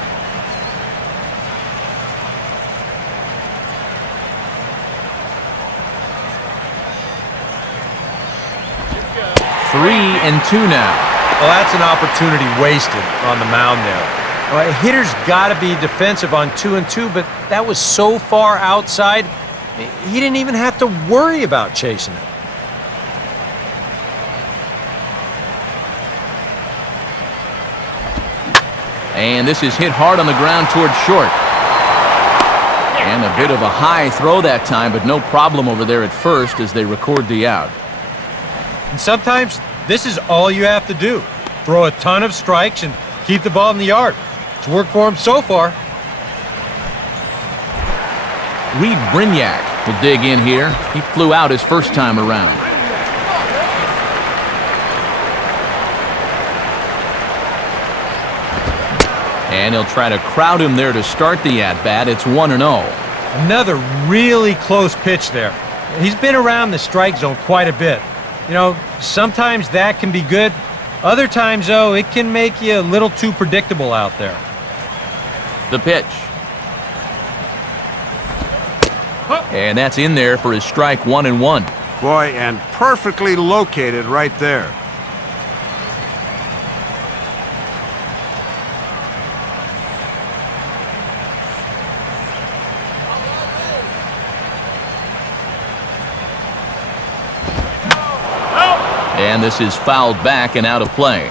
3-2 now. Well, that's an opportunity wasted on the mound there. Well, a hitter's got to be defensive on 2-2, but that was so far outside, he didn't even have to worry about chasing it. And this is hit hard on the ground towards short. And a bit of a high throw that time, but no problem over there at first as they record the out. And sometimes this is all you have to do. Throw a ton of strikes and keep the ball in the yard. It's worked for him so far. Reed Brignac will dig in here. He flew out his first time around. And he'll try to crowd him there to start the at-bat. It's 1-0. Another really close pitch there. He's been around the strike zone quite a bit. You know, sometimes that can be good. Other times, though, it can make you a little too predictable out there. The pitch. And that's in there for his strike 1-1. Boy, and perfectly located right there. And this is fouled back and out of play.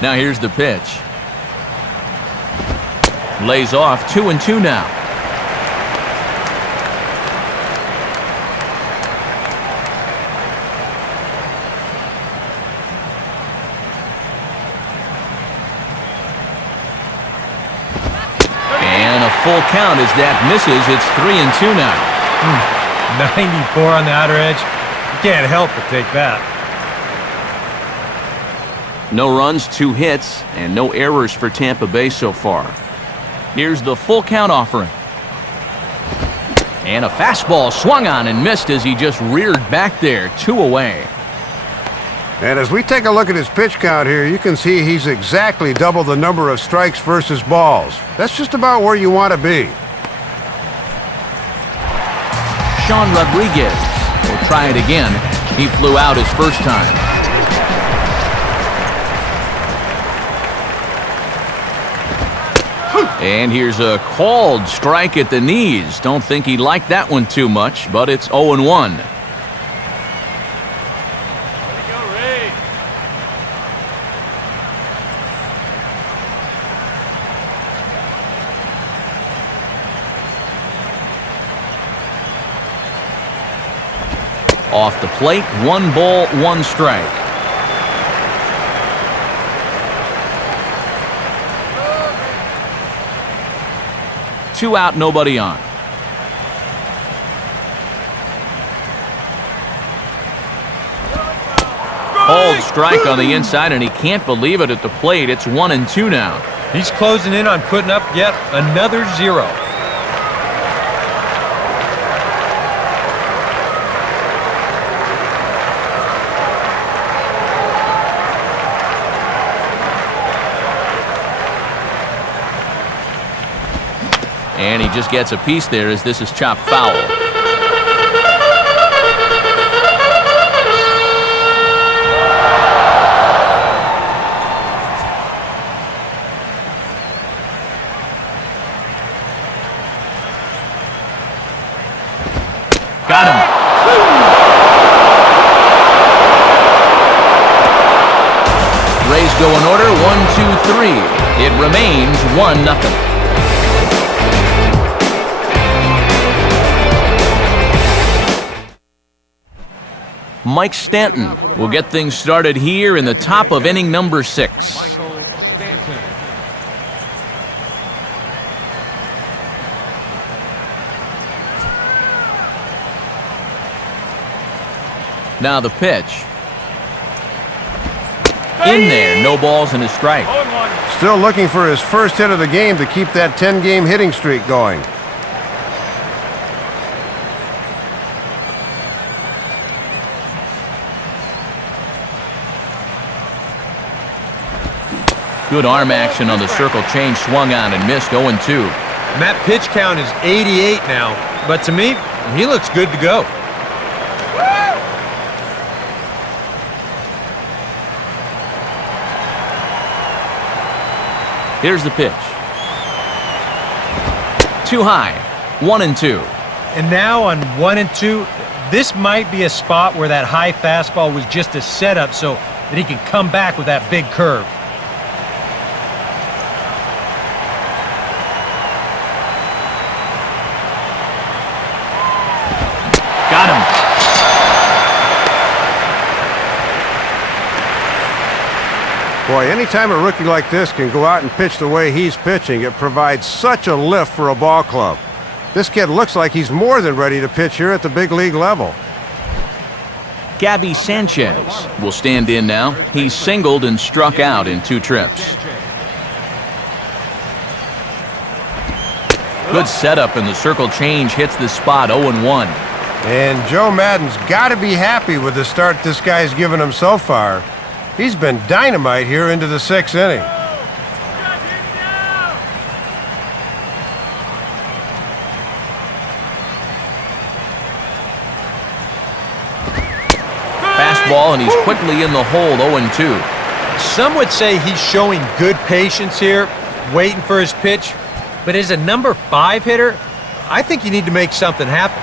Now here's the pitch. Lays off 2-2 now. And a full count as that misses. It's 3-2 now. 94 on the outer edge. You can't help but take that. No runs, 2 hits, and no errors for Tampa Bay so far. Here's the full count offering. And a fastball swung on and missed as he just reared back there, 2 away. And as we take a look at his pitch count here, you can see he's exactly double the number of strikes versus balls. That's just about where you want to be. Sean Rodriguez will try it again. He flew out his first time. And here's a called strike at the knees. Don't think he liked that one too much, but it's 0-1. Off the plate, 1 ball, 1 strike. Two out, nobody on. Called strike on the inside, and he can't believe it at the plate. It's 1-2 now. He's closing in on putting up yet another 0. And he just gets a piece there as this is chopped foul. Got him. Rays go in order, 1-2-3. It remains 1-0. Mike Stanton will get things started here in the top of inning number 6. Now the pitch. In there, no balls and a strike. Still looking for his first hit of the game to keep that 10-game hitting streak going. Good arm action on the circle change, swung on and missed, 0-2. And that pitch count is 88 now, but to me, he looks good to go. Here's the pitch. Too high, 1-2. And now on 1-2, this might be a spot where that high fastball was just a setup so that he can come back with that big curve. Got him. Boy, anytime a rookie like this can go out and pitch the way he's pitching, it provides such a lift for a ball club. This kid looks like he's more than ready to pitch here at the big league level. Gabby Sanchez will stand in now. He's singled and struck out in 2 trips. Good setup, and the circle change hits the spot 0-1. And Joe Maddon's got to be happy with the start this guy's given him so far. He's been dynamite here into the 6th inning. Fastball, and he's quickly in the hold, 0-2. Some would say he's showing good patience here, waiting for his pitch. But as a number 5 hitter, I think you need to make something happen.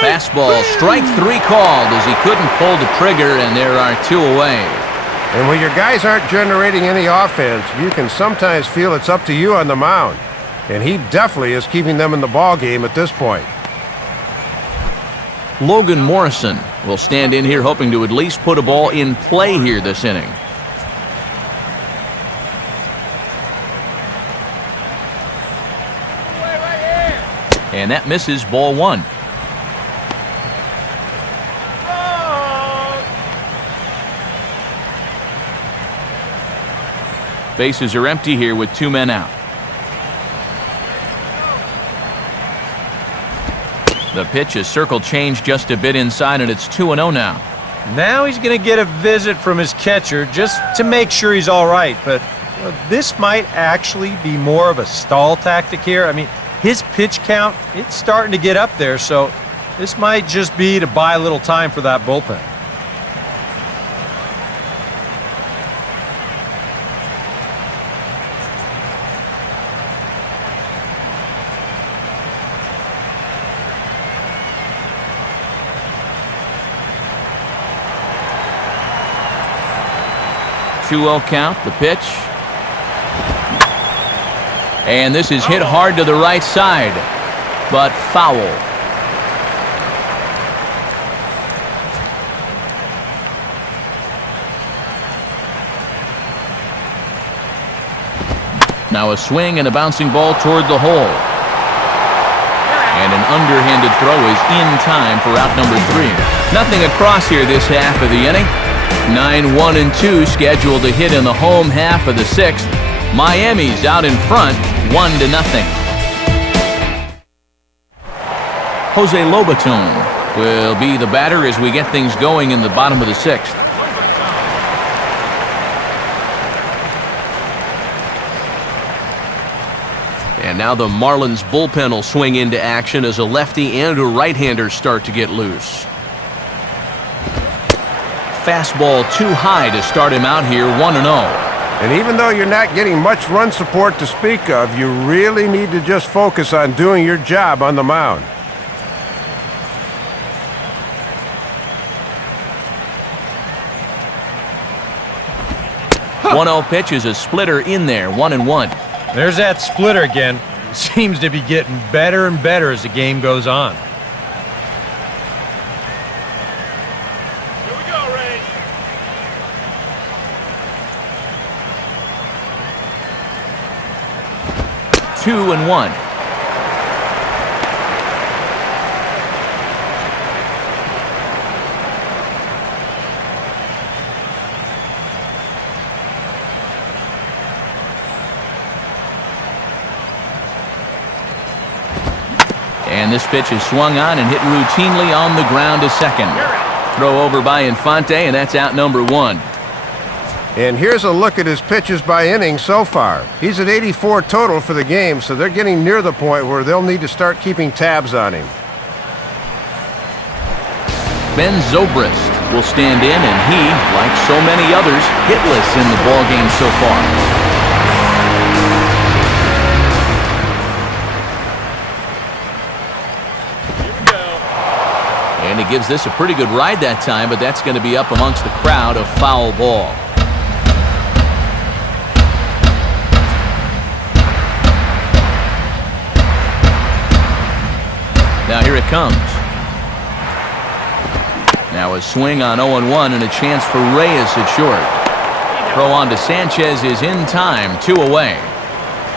Fastball, strike 3 called as he couldn't pull the trigger, and there are 2 away. And when your guys aren't generating any offense, you can sometimes feel it's up to you on the mound. And he definitely is keeping them in the ball game at this point. Logan Morrison will stand in here hoping to at least put a ball in play here this inning. And that misses, ball 1. Bases are empty here with 2 men out. The pitch is circle changed just a bit inside, and it's 2-0 now. Now he's going to get a visit from his catcher just to make sure he's all right. But this might actually be more of a stall tactic here. I mean, his pitch count, it's starting to get up there, so this might just be to buy a little time for that bullpen. Count, the pitch. And this is hit hard to the right side, but foul. Now a swing and a bouncing ball toward the hole. And an underhanded throw is in time for out number 3. Nothing across here this half of the inning. 9-1-2 scheduled to hit in the home half of the 6th. Miami's out in front, 1-0. Jose Lobaton will be the batter as we get things going in the bottom of the 6th. And now the Marlins bullpen will swing into action as a lefty and a right-hander start to get loose. Fastball too high to start him out here, 1-0. And even though you're not getting much run support to speak of, you really need to just focus on doing your job on the mound. 1-0 pitch is a splitter in there, 1-1. There's that splitter again. Seems to be getting better and better as the game goes on. Here we go, Ray. 2-1. And this pitch is swung on and hit routinely on the ground to second. Throw over by Infante, and that's out number 1. And here's a look at his pitches by inning so far. He's at 84 total for the game, so they're getting near the point where they'll need to start keeping tabs on him. Ben Zobrist will stand in, and he, like so many others, hitless in the ballgame so far. And he gives this a pretty good ride that time, but that's going to be up amongst the crowd, a foul ball. Now here it comes. Now a swing on 0-1 and a chance for Reyes at short. Throw on to Sanchez is in time, 2 away.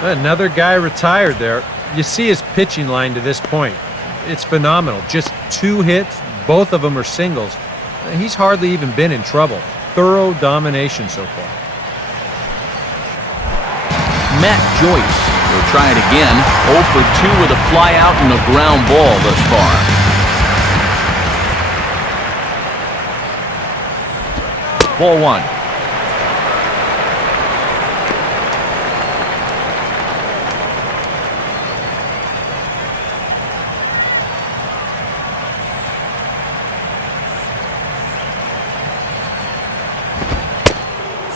Another guy retired there. You see his pitching line to this point. It's phenomenal. Just 2 hits, both of them are singles. He's hardly even been in trouble. Thorough domination so far. Matt Joyce will try it again. 0 for 2 with a fly out and a ground ball thus far. Ball 1.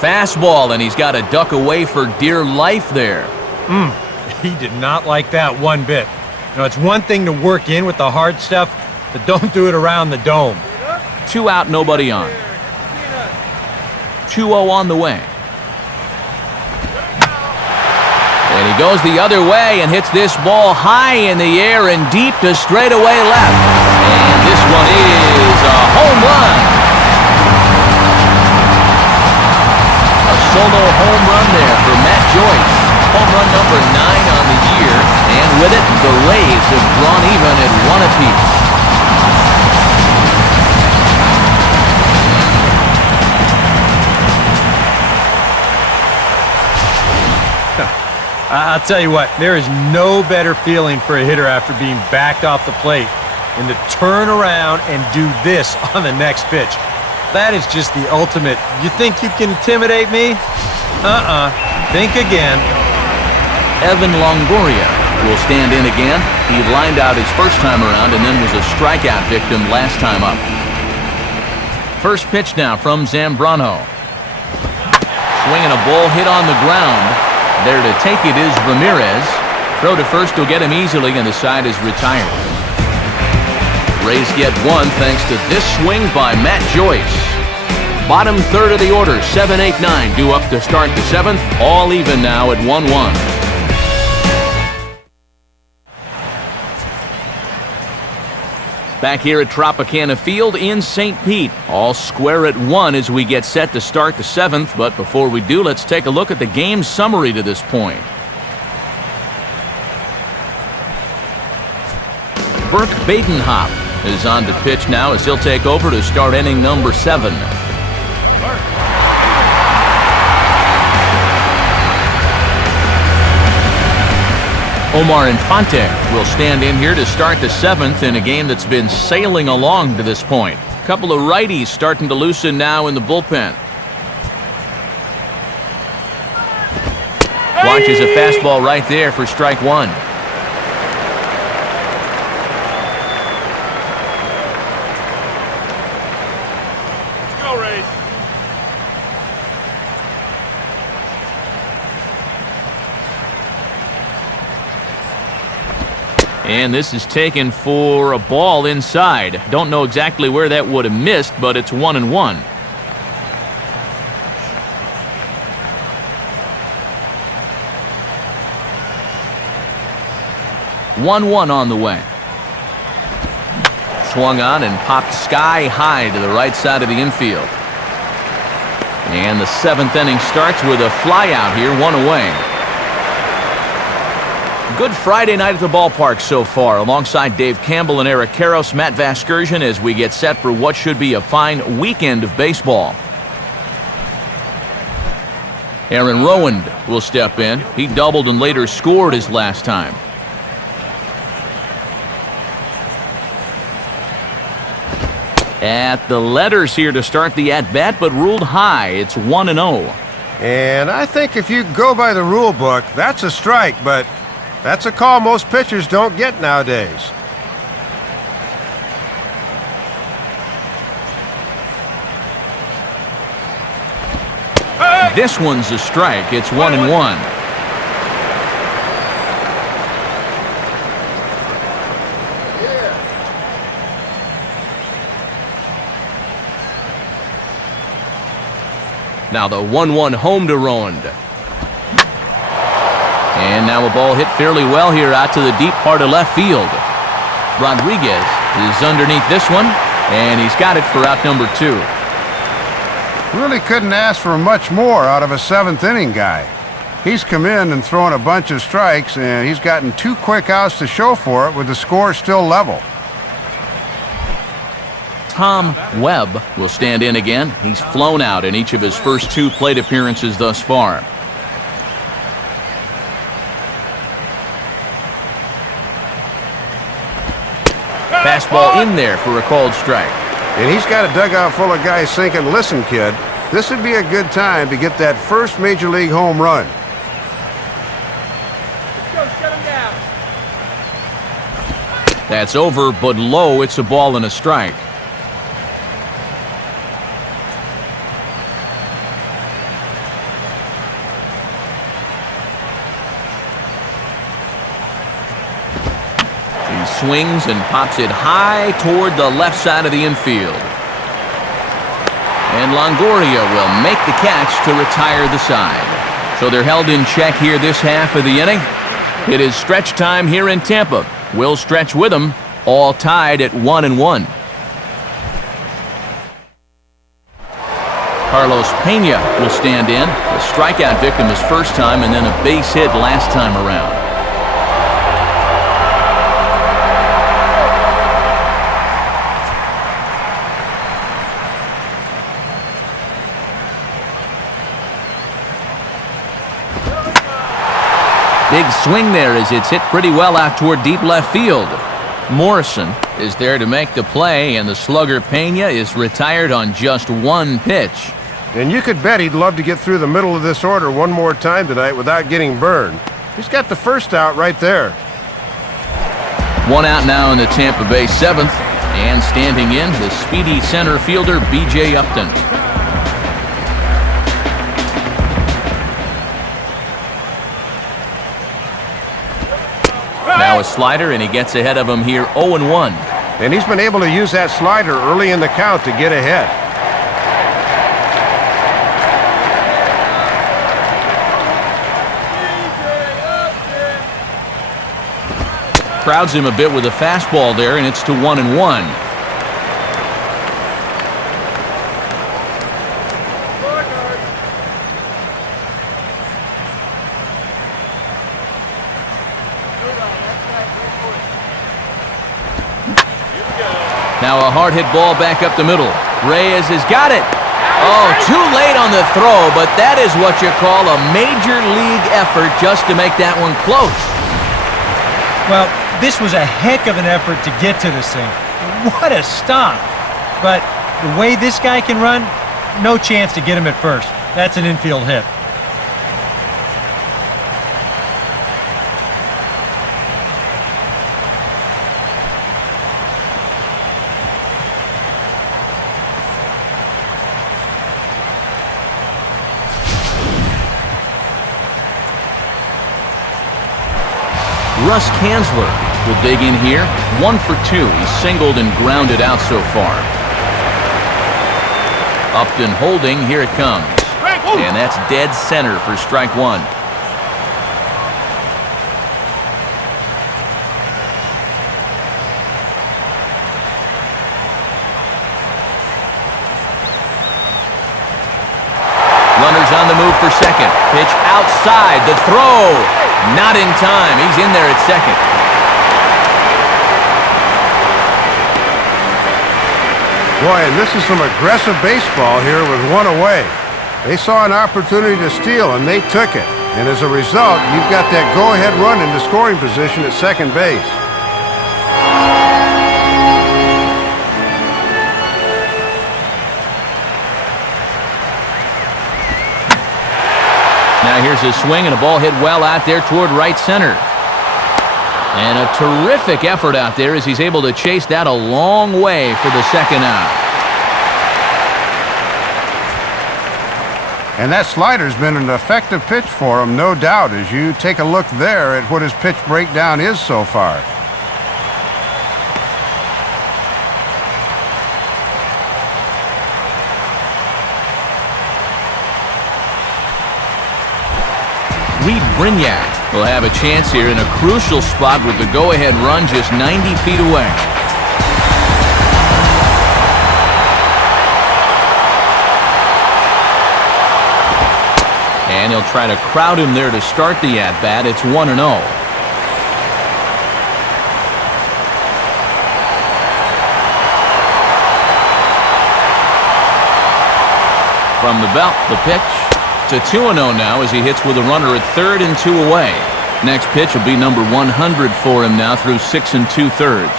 Fastball, and he's got to duck away for dear life there. He did not like that one bit. You know, it's one thing to work in with the hard stuff, but don't do it around the dome. 2 out, nobody on. 2-0 on the way. And he goes the other way and hits this ball high in the air and deep to straightaway left. And this one is a home run. A solo home run there for Matt Joyce. Home run number 9 on the year. And with it, the Rays have drawn even at 1 apiece. I'll tell you what, there is no better feeling for a hitter after being backed off the plate than to turn around and do this on the next pitch. That is just the ultimate. You think you can intimidate me? Think again. Evan Longoria will stand in again. He lined out his first time around and then was a strikeout victim last time up. First pitch now from Zambrano. Swinging a ball hit on the ground. There to take it is Ramirez. Throw to first will get him easily, and the side is retired. Rays get 1 thanks to this swing by Matt Joyce. Bottom third of the order, 7, 8, 9 due up to start the 7th. All even now at 1-1. Back here at Tropicana Field in St. Pete. All square at 1 as we get set to start the 7th. But before we do, let's take a look at the game summary to this point. Burke Badenhop is on to pitch now as he'll take over to start inning number 7. Omar Infante will stand in here to start the 7th in a game that's been sailing along to this point. A couple of righties starting to loosen now in the bullpen. Watches a fastball right there for strike 1. Let's go, Rays. And this is taken for a ball inside. Don't know exactly where that would have missed, but it's 1-1. On the way. Swung on and popped sky high to the right side of the infield. And the 7th inning starts with a fly out here, 1 away. Good Friday night at the ballpark so far. Alongside Dave Campbell and Eric Karros, Matt Vasgersian as we get set for what should be a fine weekend of baseball. Aaron Rowand will step in. He doubled and later scored his last time. At the letters here to start the at-bat, but ruled high. It's 1-0. And I think if you go by the rule book, that's a strike, but that's a call most pitchers don't get nowadays. This one's a strike. It's 1-1. Now the 1-1 home to Rowand. And now a ball hit fairly well here out to the deep part of left field. Rodriguez is underneath this one, and he's got it for out number 2. Really couldn't ask for much more out of a seventh inning guy. He's come in and thrown a bunch of strikes, and he's gotten 2 quick outs to show for it with the score still level. Tom Webb will stand in again. He's flown out in each of his first 2 plate appearances thus far. Fastball in there for a called strike. And he's got a dugout full of guys thinking, listen, kid, this would be a good time to get that first Major League home run. Let's go, shut him down. That's over, but low. It's a ball and a strike. Swings and pops it high toward the left side of the infield. And Longoria will make the catch to retire the side. So they're held in check here this half of the inning. It is stretch time here in Tampa. We'll stretch with them, all tied at 1-1. Carlos Pena will stand in. A strikeout victim his first time and then a base hit last time around. Big swing there as it's hit pretty well out toward deep left field. Morrison is there to make the play, and the slugger Pena is retired on just 1 pitch. And you could bet he'd love to get through the middle of this order one more time tonight without getting burned. He's got the first out right there. 1 out now in the Tampa Bay 7th, and standing in, the speedy center fielder B.J. Upton. Now a slider, and he gets ahead of him here 0-1. And he's been able to use that slider early in the count to get ahead. Crowds him a bit with a fastball there, and it's to 1-1. Now a hard hit ball back up the middle. Reyes has got it. Oh, too late on the throw, but that is what you call a major league effort just to make that one close. Well, this was a heck of an effort to get to this thing. What a stop. But the way this guy can run, no chance to get him at first. That's an infield hit. Russ Kanzler will dig in here. 1 for 2. He's singled and grounded out so far. Upton holding. Here it comes. And that's dead center for strike 1. Runners on the move for second. Pitch outside. The throw. Not in time. He's in there at second. Boy, and this is some aggressive baseball here with 1 away. They saw an opportunity to steal, and they took it. And as a result, you've got that go-ahead run into scoring position at second base. Now here's a swing and a ball hit well out there toward right center. And a terrific effort out there as he's able to chase that a long way for the second out. And that slider's been an effective pitch for him, no doubt, as you take a look there at what his pitch breakdown is so far. Reed Brignac will have a chance here in a crucial spot with the go-ahead run just 90 feet away. And he'll try to crowd him there to start the at-bat. It's 1-0. From the belt, the pitch. It's a 2-0 now as he hits with a runner at third and 2 away. Next pitch will be number 100 for him now through 6 2/3.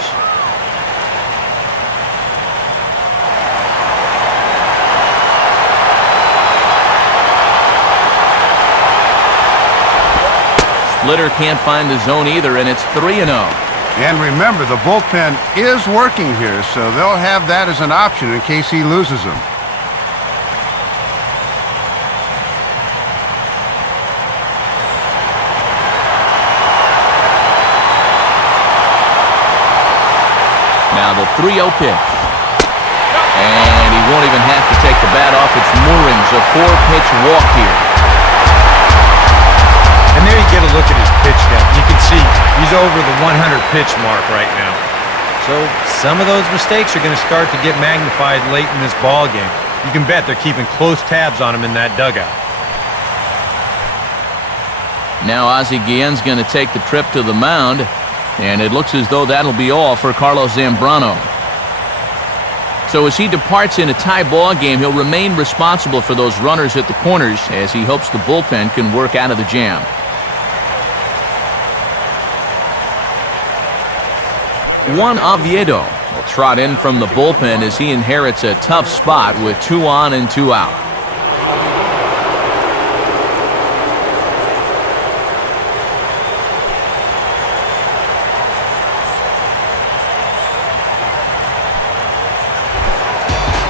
Splitter can't find the zone either, and it's 3-0. And remember, the bullpen is working here, so they'll have that as an option in case he loses them. Now the 3-0 pitch. And he won't even have to take the bat off its moorings. A 4-pitch walk here. And there you get a look at his pitch count. You can see he's over the 100-pitch mark right now. So some of those mistakes are going to start to get magnified late in this ball game. You can bet they're keeping close tabs on him in that dugout. Now Ozzie Guillen's going to take the trip to the mound. And it looks as though that'll be all for Carlos Zambrano. So as he departs in a tie ball game, he'll remain responsible for those runners at the corners as he hopes the bullpen can work out of the jam. Juan Oviedo will trot in from the bullpen as he inherits a tough spot with 2 on and 2 out.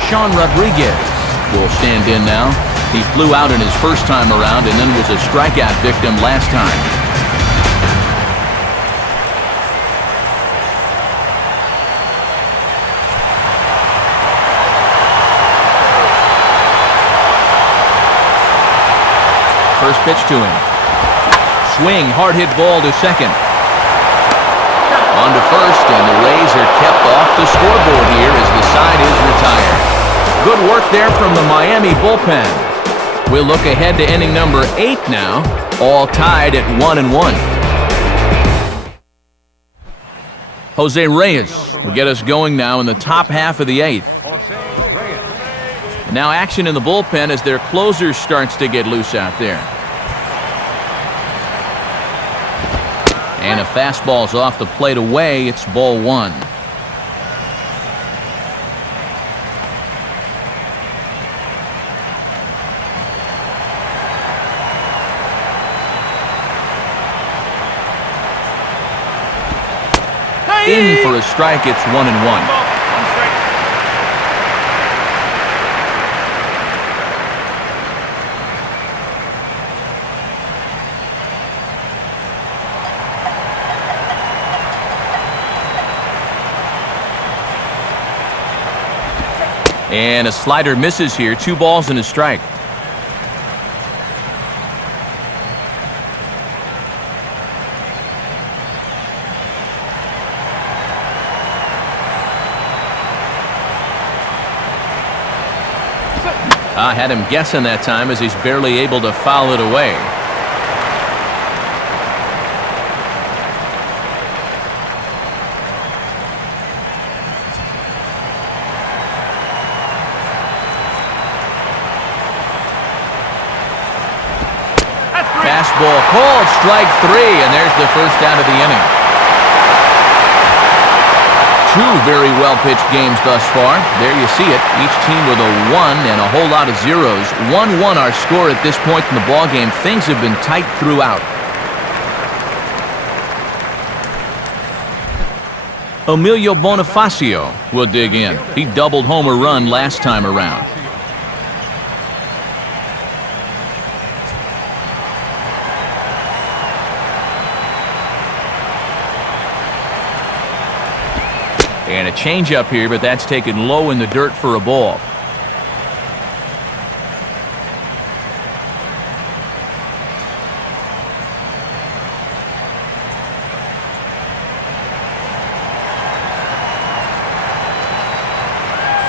Sean Rodriguez will stand in now. He flew out in his first time around and then was a strikeout victim last time. First pitch to him. Swing, hard hit ball to second. On to first, and the Rays are kept off the scoreboard here as the side is retired. Good work there from the Miami bullpen. We'll look ahead to inning number 8 now, all tied at 1-1. Jose Reyes will get us going now in the top half of the 8th. Now action in the bullpen as their closer starts to get loose out there. And a fastball's off the plate away. It's ball 1. In for a strike. It's 1-1. And a slider misses here. 2 balls and a strike. I had him guessing that time as he's barely able to foul it away. Fastball called, strike 3, and there's the first out of the inning. 2 very well-pitched games thus far. There you see it. Each team with a 1 and a whole lot of zeros. 1-1 our score at this point in the ballgame. Things have been tight throughout. Emilio Bonifacio will dig in. He doubled homer run last time around. And a changeup here, but that's taken low in the dirt for a ball.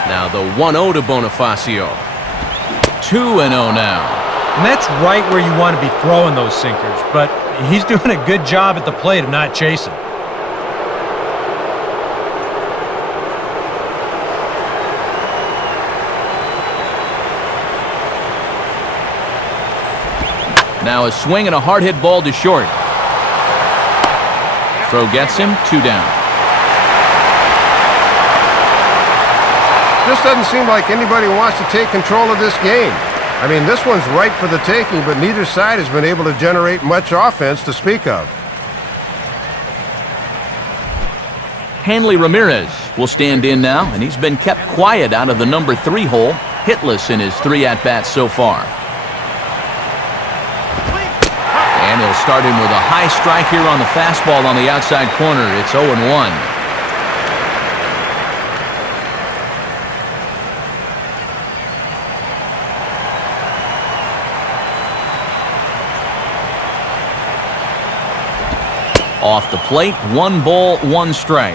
Now the 1-0 to Bonifacio. 2-0 now. And that's right where you want to be throwing those sinkers, but he's doing a good job at the plate of not chasing. Now a swing and a hard hit ball to short. Throw gets him, 2 down. Just doesn't seem like anybody wants to take control of this game. I mean, this one's ripe for the taking, but neither side has been able to generate much offense to speak of. Hanley Ramirez will stand in now, and he's been kept quiet out of the number 3 hole, hitless in his 3 at-bats so far. And he'll start him with a high strike here on the fastball on the outside corner. It's 0-1. Off the plate, 1 ball, 1 strike.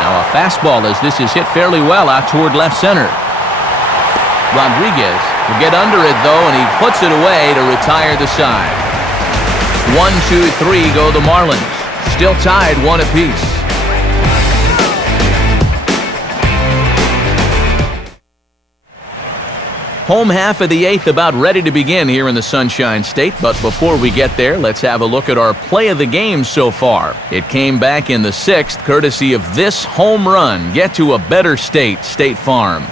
Now a fastball as this is hit fairly well out toward left center. Rodriguez will get under it though, and he puts it away to retire the side. 1, 2, 3 go the Marlins. Still tied 1 apiece. Home half of the 8th about ready to begin here in the Sunshine State, but before we get there, let's have a look at our play of the game so far. It came back in the 6th, courtesy of this home run. Get to a better state, State Farm.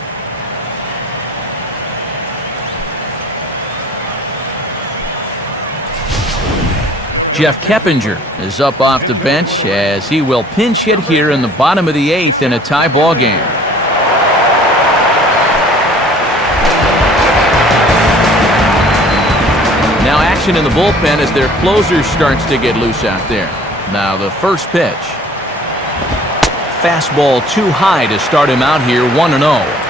Jeff Keppinger is up off the bench as he will pinch hit here in the bottom of the 8th in a tie ball game. Now action in the bullpen as their closer starts to get loose out there. Now the first pitch. Fastball too high to start him out here, 1-0.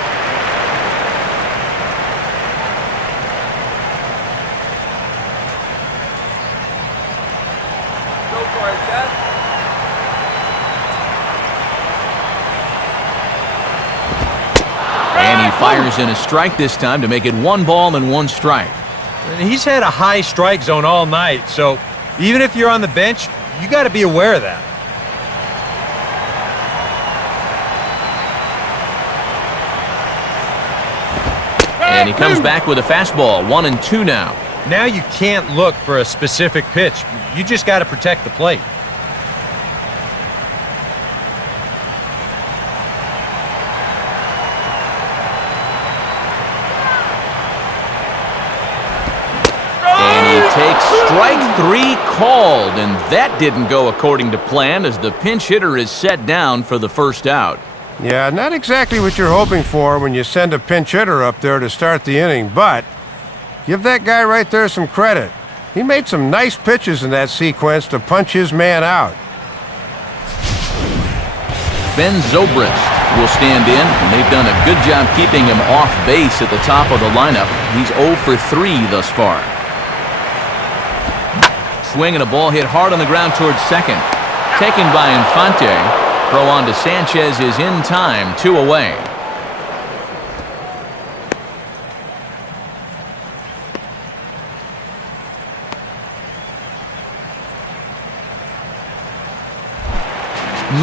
Fires in a strike this time to make it 1 ball and 1 strike. And he's had a high strike zone all night, so even if you're on the bench, you got to be aware of that. And he comes back with a fastball, 1-2 now. Now you can't look for a specific pitch. You just got to protect the plate. Takes strike 3 called, and that didn't go according to plan as the pinch hitter is set down for the first out. Yeah, not exactly what you're hoping for when you send a pinch hitter up there to start the inning, but give that guy right there some credit. He made some nice pitches in that sequence to punch his man out. Ben Zobrist will stand in, and they've done a good job keeping him off base at the top of the lineup. He's 0 for 3 thus far. Swing and a ball hit hard on the ground towards second. Taken by Infante. Throw on to Sanchez is in time, 2 away.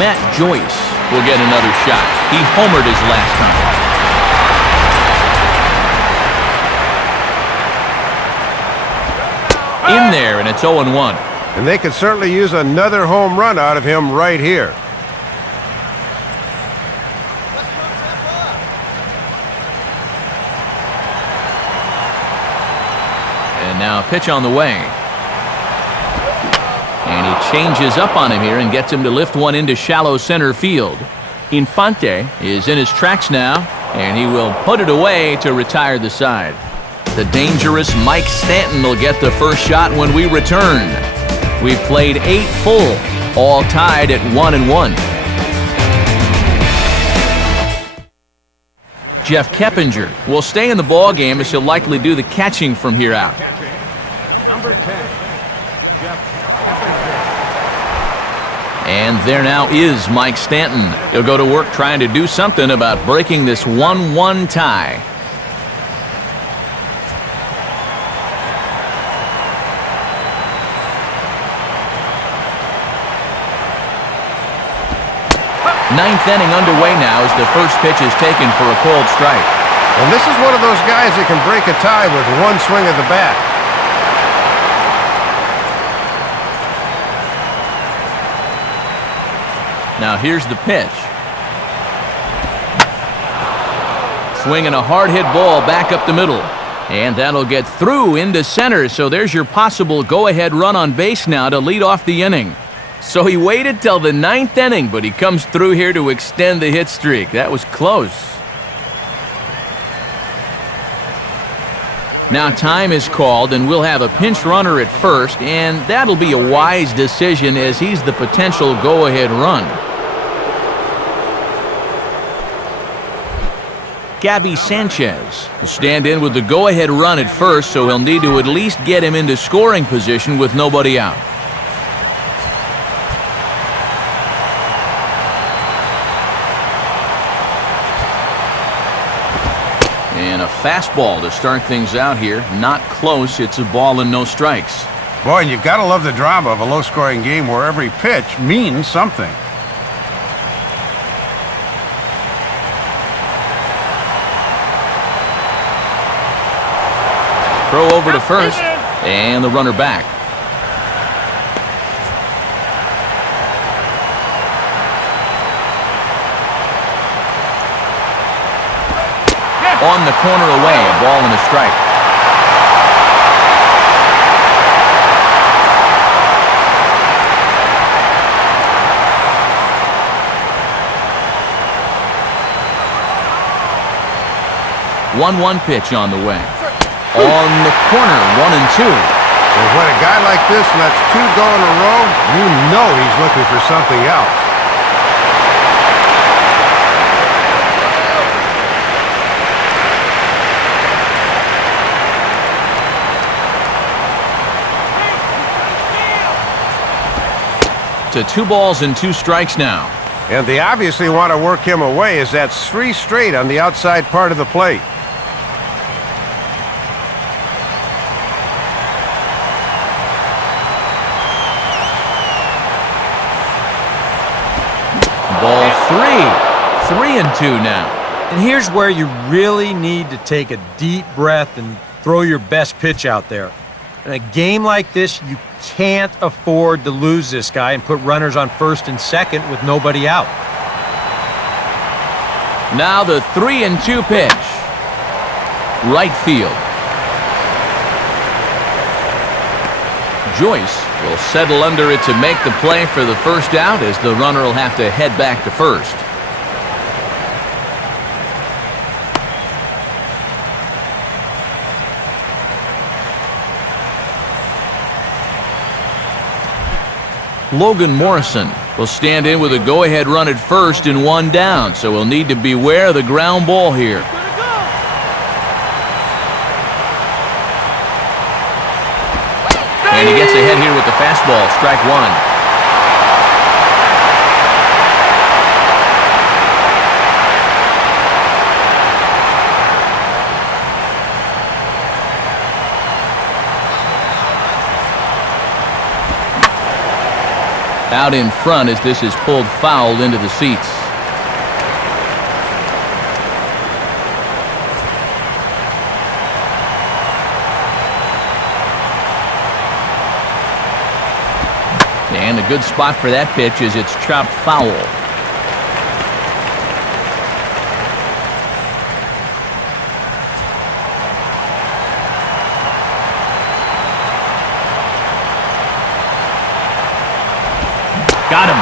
Matt Joyce will get another shot. He homered his last time. In there, and it's 0-1. And they could certainly use another home run out of him right here. And now a pitch on the way. And he changes up on him here and gets him to lift one into shallow center field. Infante is in his tracks now, and he will put it away to retire the side. The dangerous Mike Stanton will get the first shot when we return. We've played 8 full, all tied at 1-1. Jeff Keppinger will stay in the ball game as he'll likely do the catching from here out. Number 10, Jeff Keppinger. And there now is Mike Stanton. He'll go to work trying to do something about breaking this 1-1 tie. Ninth inning underway now as the first pitch is taken for a cold strike. And this is one of those guys that can break a tie with one swing of the bat. Now here's the pitch. Swinging a hard-hit ball back up the middle. And that'll get through into center, so there's your possible go-ahead run on base now to lead off the inning. So he waited till the ninth inning, but he comes through here to extend the hit streak. That was close. Now time is called, and we'll have a pinch runner at first, and that'll be a wise decision as he's the potential go-ahead run. Gabby Sanchez will stand in with the go-ahead run at first, so he'll need to at least get him into scoring position with nobody out. And a fastball to start things out here. Not close. It's a ball and no strikes. Boy, and you've got to love the drama of a low-scoring game where every pitch means something. Throw over to first, and the runner back. On the corner away, a ball and a strike. One pitch on the way. On the corner, 1-2. And when a guy like this lets two go in a row, you know he's looking for something else. To 2 balls and 2 strikes now. And they obviously want to work him away as that's 3 straight on the outside part of the plate. Ball 3-2 now. And here's where you really need to take a deep breath and throw your best pitch out there. In a game like this, you can't afford to lose this guy and put runners on first and second with nobody out. Now the 3-2 pitch. Right field. Joyce will settle under it to make the play for the first out as the runner will have to head back to first. Logan Morrison will stand in with a go-ahead run at first and 1 down, so we'll need to beware of the ground ball here. And he gets ahead here with the fastball, strike 1. Out in front as this is pulled foul into the seats. And a good spot for that pitch as it's chopped foul. Got him.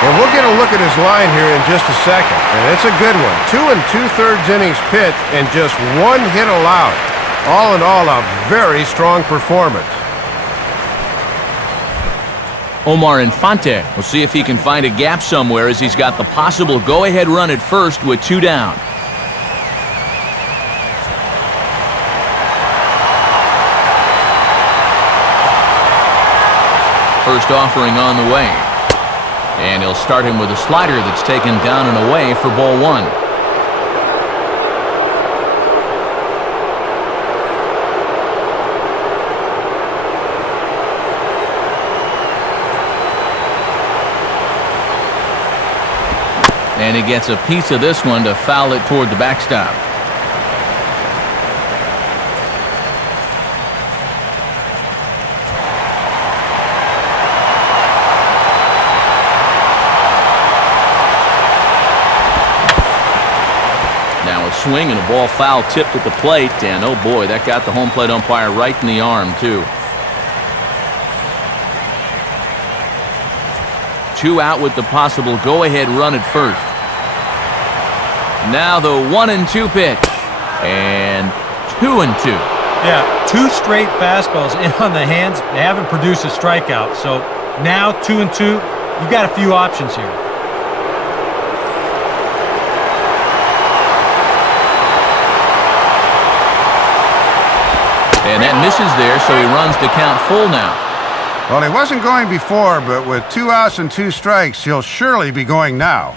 And we'll get a look at his line here in just a second. And it's a good one. 2 2/3 innings pitched and just 1 hit allowed. All in all, a very strong performance. Omar Infante will see if he can find a gap somewhere as he's got the possible go-ahead run at first with 2 down. First offering on the way. And he'll start him with a slider that's taken down and away for ball 1. And he gets a piece of this one to foul it toward the backstop. Now a swing and a ball foul tipped at the plate, and oh boy, that got the home plate umpire right in the arm too. 2 out with the possible go-ahead run at first. Now the 1-2 pitch. And 2-2. Yeah, 2 straight fastballs in on the hands. They haven't produced a strikeout. So now 2-2, you've got a few options here. And that misses there, so he runs the count full now. Well, he wasn't going before, but with 2 outs and 2 strikes, he'll surely be going now.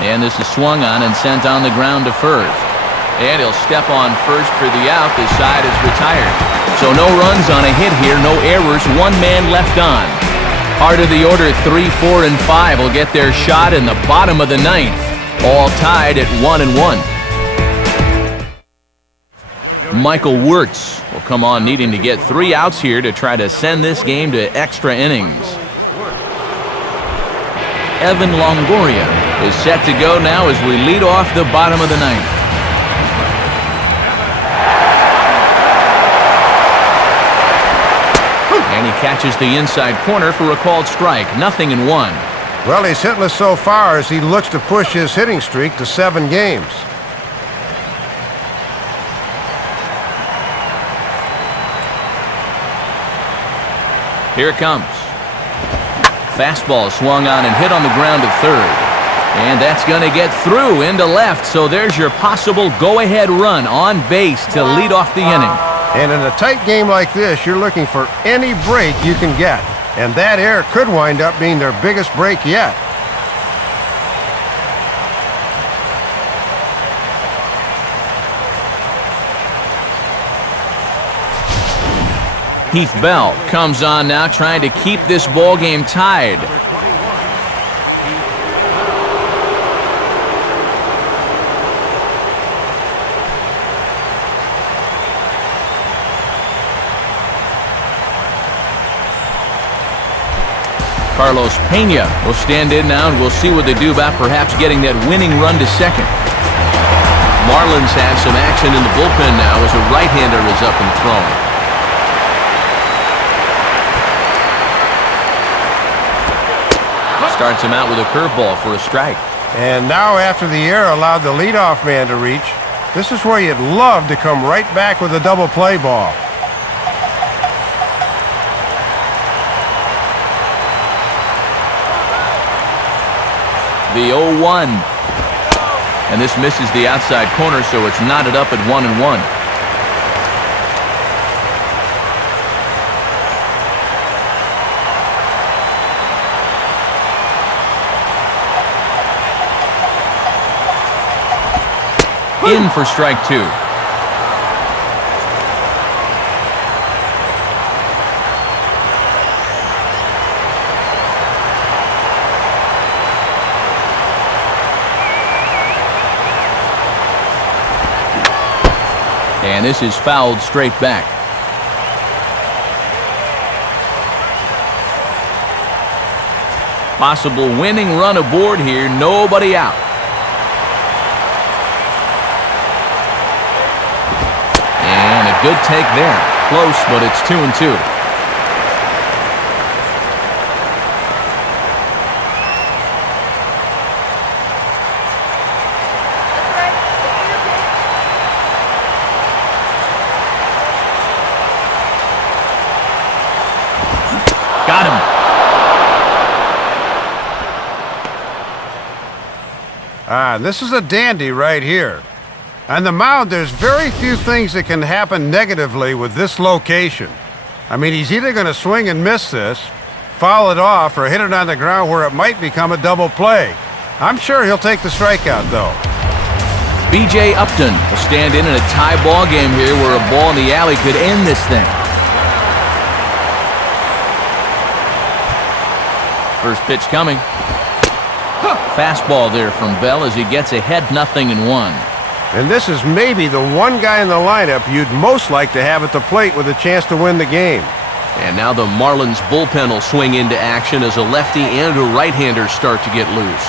And this is swung on and sent on the ground to first. And he'll step on first for the out. This side is retired. So no runs on a hit here, no errors, 1 man left on. Heart of the order, 3, 4, and 5 will get their shot in the bottom of the 9th. All tied at 1-1. Michael Wirtz will come on needing to get 3 outs here to try to send this game to extra innings. Evan Longoria is set to go now as we lead off the bottom of the 9th. And he catches the inside corner for a called strike. 0-1. Well, he's hitless so far as he looks to push his hitting streak to 7 games. Here it comes. Fastball swung on and hit on the ground to third. And that's going to get through into left, so there's your possible go-ahead run on base to lead off the inning. And in a tight game like this, you're looking for any break you can get. And that error could wind up being their biggest break yet. Heath Bell comes on now trying to keep this ball game tied. Carlos Pena will stand in now, and we'll see what they do about perhaps getting that winning run to second. Marlins have some action in the bullpen now as a right-hander is up and throwing. Starts him out with a curveball for a strike. And now after the error allowed the leadoff man to reach, this is where you'd love to come right back with a double play ball. The 0-1. And this misses the outside corner, so it's knotted up at 1-1. In for strike 2. And this is fouled straight back. Possible winning run aboard here, nobody out. And a good take there. Close, but it's 2-2. This is a dandy right here. On the mound, there's very few things that can happen negatively with this location. I mean, he's either going to swing and miss this, foul it off, or hit it on the ground where it might become a double play. I'm sure he'll take the strikeout, though. B.J. Upton will stand in a tie ball game here where a ball in the alley could end this thing. First pitch coming. Fastball there from Bell as he gets ahead 0-1. And this is maybe the one guy in the lineup you'd most like to have at the plate with a chance to win the game. And now the Marlins bullpen will swing into action as a lefty and a right-hander start to get loose.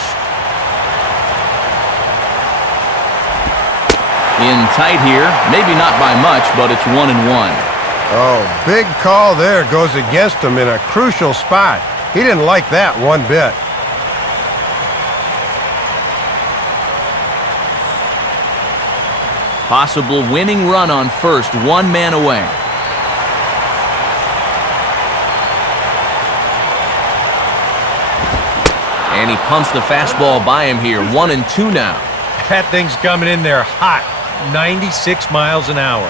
In tight here, maybe not by much, but it's 1-1. Oh, big call there goes against him in a crucial spot. He didn't like that one bit. Possible winning run on first, one man away. And he pumps the fastball by him here, 1-2 now. That thing's coming in there hot, 96 miles an hour.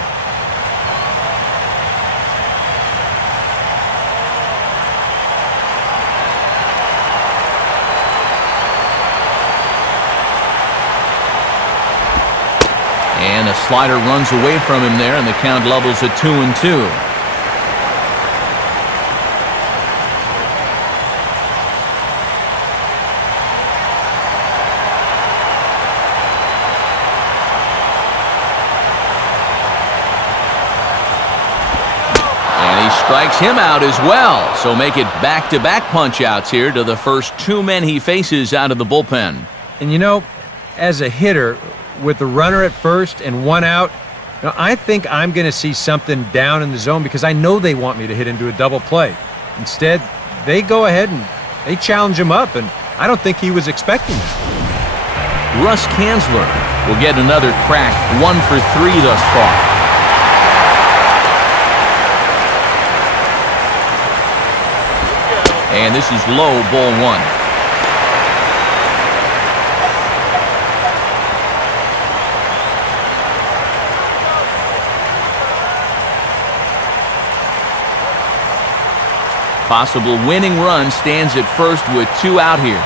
And a slider runs away from him there, and the count levels at 2-2. And he strikes him out as well. So make it back-to-back punch-outs here to the first two men he faces out of the bullpen. And you know, as a hitter, with the runner at first and one out, I think I'm going to see something down in the zone because I know they want me to hit into a double play. Instead, they go ahead and they challenge him up, and I don't think he was expecting that. Russ Kanzler will get another crack, 1 for 3 thus far. And this is low, ball 1. Possible winning run stands at first with 2 out here.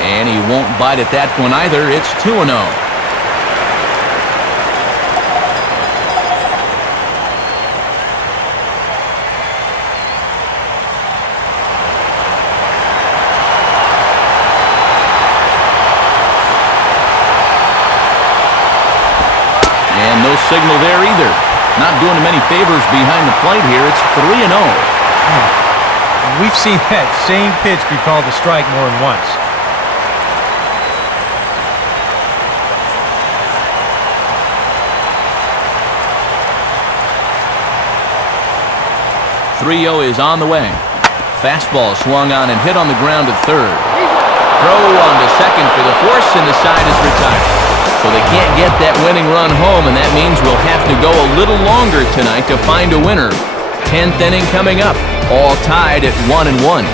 And he won't bite at that one either. It's 2-0. And no signal there either. Not doing him any favors behind the plate here. It's 3-0. We've seen that same pitch be called a strike more than once. .3-0 is on the way. Fastball swung on and hit on the ground at third. Throw on to second for the force, and the side is retired. So they can't get that winning run home, and that means we'll have to go a little longer tonight to find a winner. 10th inning coming up, all tied at 1-1.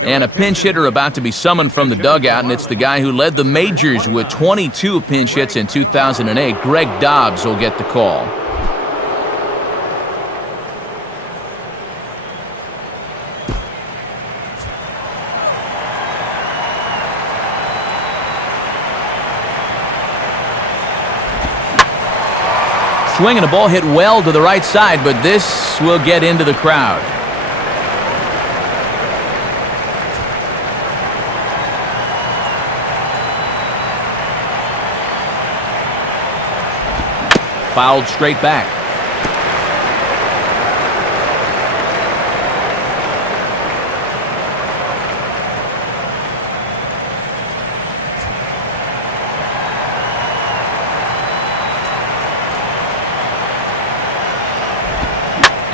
And a pinch hitter about to be summoned from the dugout, and it's the guy who led the majors with 22 pinch hits in 2008. Greg Dobbs will get the call. Swinging a ball hit well to the right side, but this will get into the crowd. Fouled straight back.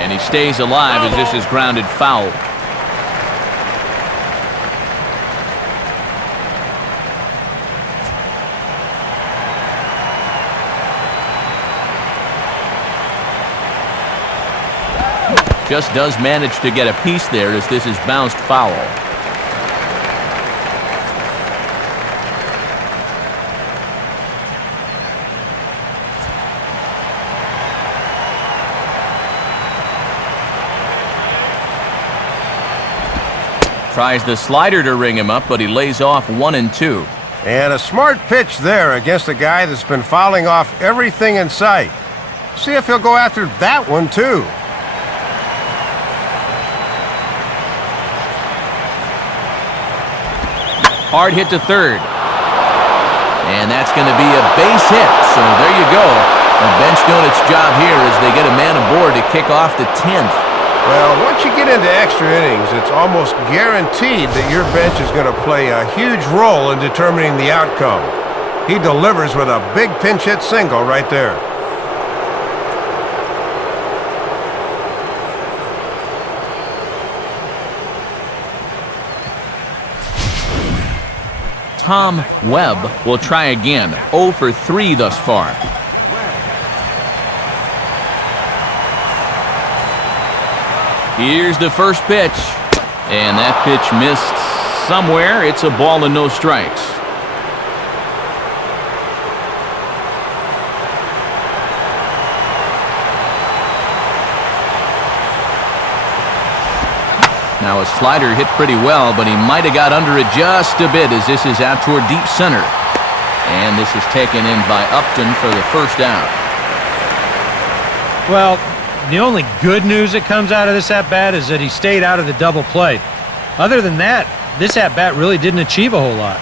And he stays alive as this is grounded foul. Just does manage to get a piece there as this is bounced foul. Tries the slider to ring him up, but he lays off 1 and 2. And a smart pitch there against a guy that's been fouling off everything in sight. See if he'll go after that one, too. Hard hit to third. And that's going to be a base hit. So there you go. The bench doing its job here as they get a man aboard to kick off the 10th. Well, once you get into extra innings, it's almost guaranteed that your bench is going to play a huge role in determining the outcome. He delivers with a big pinch hit single right there. Tom Webb will try again. 0 for 3 thus far. Here's the first pitch. And that pitch missed somewhere. It's a ball and no strikes. Now a slider hit pretty well, but he might have got under it just a bit as this is out toward deep center. And this is taken in by Upton for the first out. Well, the only good news that comes out of this at-bat is that he stayed out of the double play. Other than that, this at-bat really didn't achieve a whole lot.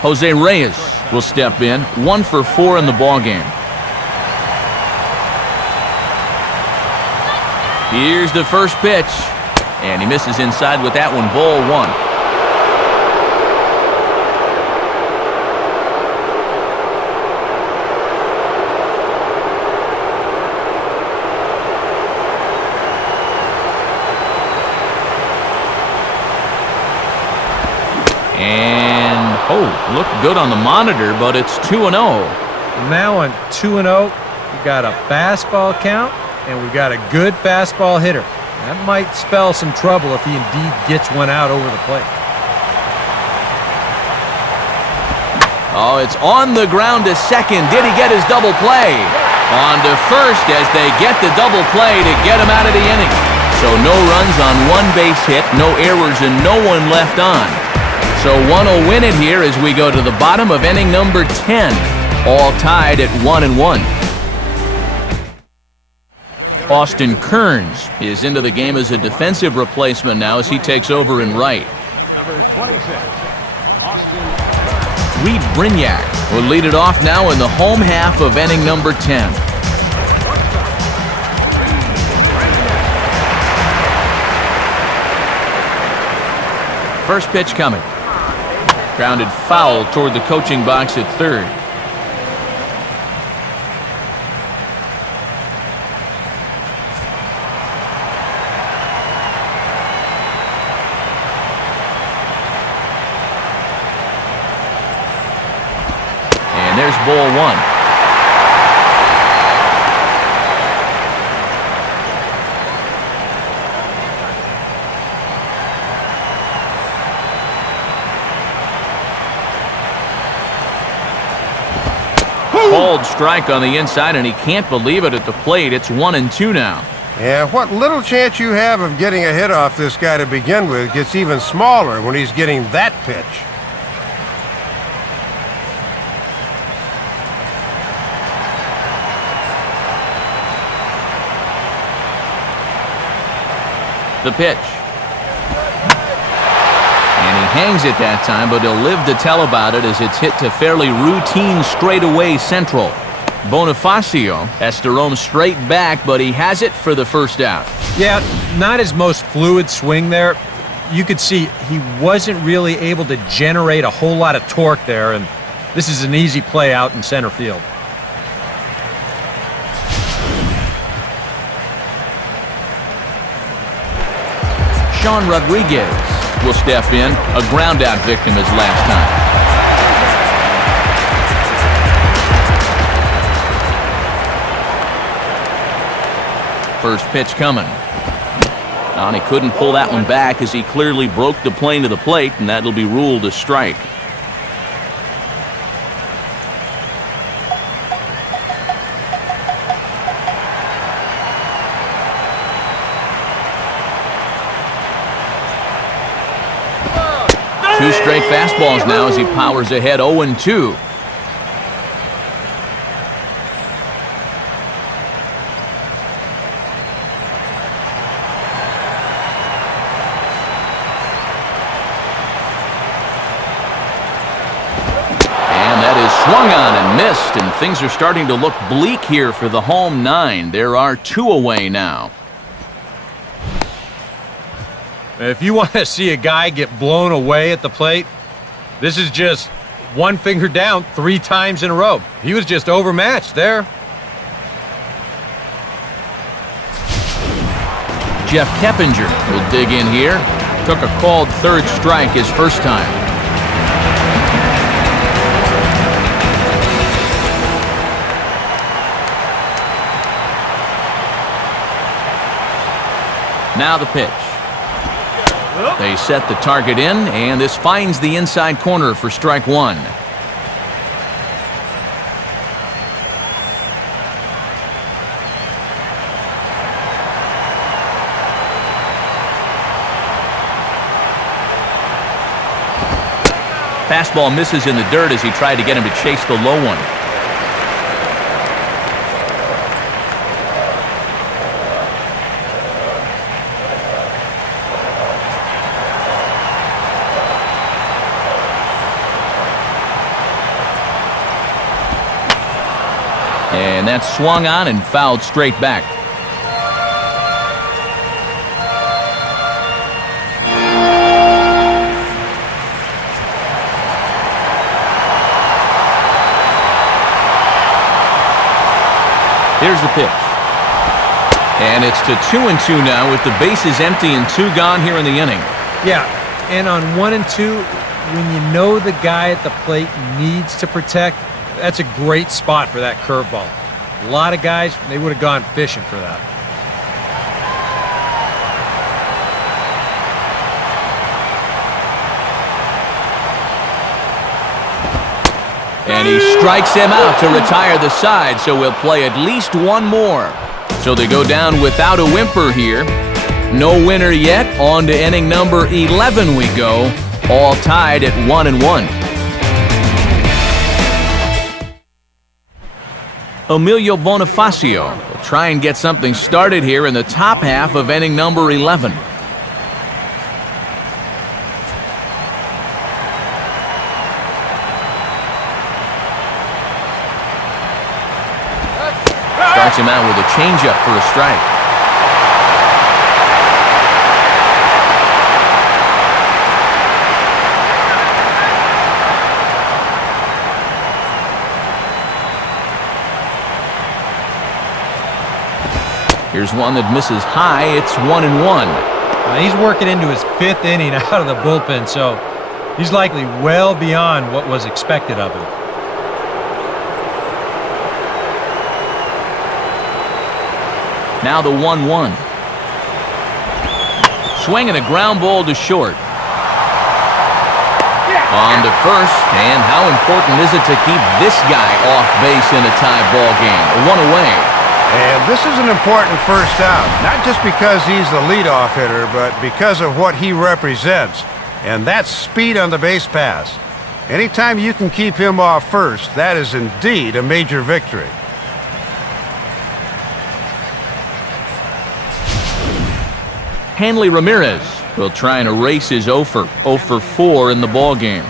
Jose Reyes will step in. 1 for 4 in the ballgame. Here's the first pitch. And he misses inside with that one. Ball 1. And, looked good on the monitor, but it's 2-0. Now on 2-0, we got a fastball count, and we got a good fastball hitter. That might spell some trouble if he indeed gets one out over the plate. Oh, it's on the ground to second. Did he get his double play? On to first as they get the double play to get him out of the inning. So no runs on 1 base hit, no errors, and no one left on. So one will win it here as we go to the bottom of inning number 10. All tied at 1-1. Austin Kearns is into the game as a defensive replacement now as he takes over in right. Number 26, Austin. Reed Brignac will lead it off now in the home half of inning number 10. First pitch coming. Grounded foul toward the coaching box at third. And there's ball 1. Called strike on the inside, and he can't believe it at the plate. It's 1-2 now. Yeah, what little chance you have of getting a hit off this guy to begin with gets even smaller when he's getting that pitch. The pitch. And he hangs it that time, but he'll live to tell about it as it's hit to fairly routine straightaway central. Bonifacio has to roam straight back, but he has it for the first out. Yeah, not his most fluid swing there. You could see he wasn't really able to generate a whole lot of torque there, and this is an easy play out in center field. Sean Rodriguez will step in, a ground-out victim as last time. First pitch coming. And he couldn't pull that one back as he clearly broke the plane to the plate, and that'll be ruled a strike. Two straight fastballs now as he powers ahead 0-2. Swung on and missed, and things are starting to look bleak here for the home 9. There are 2 away now. If you want to see a guy get blown away at the plate, this is just one finger down 3 times in a row. He was just overmatched there. Jeff Keppinger will dig in here. Took a called third strike his first time. Now the pitch. They set the target in, and this finds the inside corner for strike 1. Fastball misses in the dirt as he tried to get him to chase the low one. And that's swung on and fouled straight back. Here's the pitch. And it's to 2-2 now with the bases empty and 2 gone here in the inning. Yeah, and on 1-2, when you know the guy at the plate needs to protect, that's a great spot for that curveball. A lot of guys, they would have gone fishing for that. And he strikes him out to retire the side, so we'll play at least one more. So they go down without a whimper here. No winner yet. On to inning number 11 we go. All tied at 1-1. Emilio Bonifacio will try and get something started here in the top half of inning number 11. Starts him out with a changeup for a strike. Here's one that misses high. It's 1-1. He's working into his 5th inning out of the bullpen, so he's likely well beyond what was expected of him. Now the 1-1. Swinging a ground ball to short. On to first, and how important is it to keep this guy off base in a tie ball game? 1 away. And this is an important first out, not just because he's the leadoff hitter, but because of what he represents, and that's speed on the base pass. Anytime you can keep him off first, that is indeed a major victory. Hanley Ramirez will try and erase his 0 for 4 in the ballgame.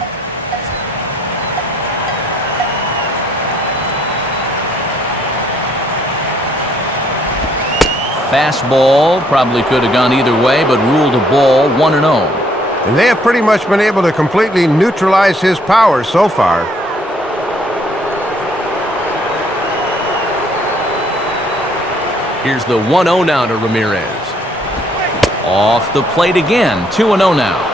Fastball probably could have gone either way, but ruled a ball 1-0. And they have pretty much been able to completely neutralize his power so far. Here's the 1-0 now to Ramirez. Off the plate again, 2-0 now.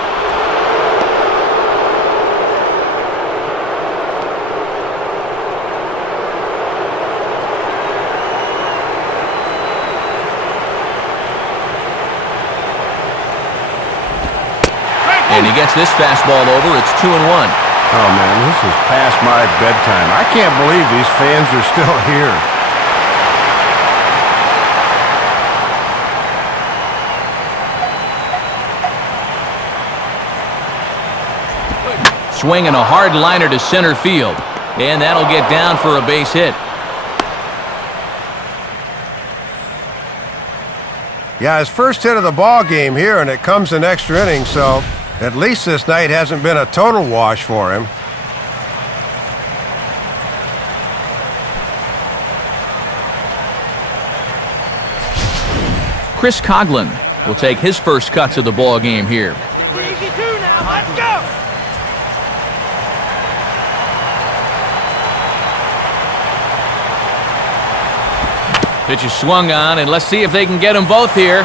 And he gets this fastball over. It's 2-1. Oh, man, this is past my bedtime. I can't believe these fans are still here. Swinging a hard liner to center field. And that'll get down for a base hit. Yeah, his first hit of the ball game here, and it comes in extra innings, so at least this night hasn't been a total wash for him. Chris Coughlin will take his first cuts of the ball game here. Get the easy two now. Let's go. Pitch is swung on, and let's see if they can get them both here.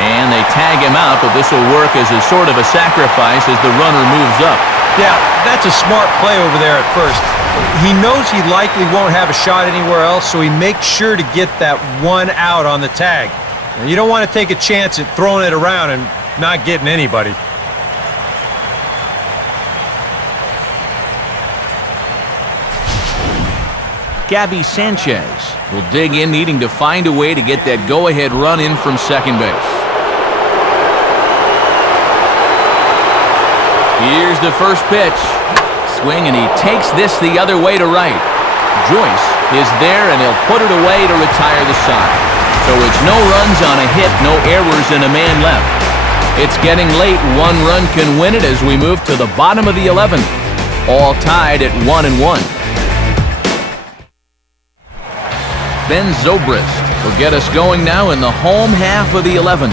And they tag him out, but this will work as a sort of a sacrifice as the runner moves up. Yeah, that's a smart play over there at first. He knows he likely won't have a shot anywhere else, so he makes sure to get that one out on the tag. Now, you don't want to take a chance at throwing it around and not getting anybody. Gabby Sanchez will dig in, needing to find a way to get that go-ahead run in from second base. Here's the first pitch. Swing, and he takes this the other way to right. Joyce is there, and he'll put it away to retire the side. So it's no runs on a hit, no errors, and a man left. It's getting late. One run can win it as we move to the bottom of the 11th. All tied at 1-1. Ben Zobrist will get us going now in the home half of the 11th.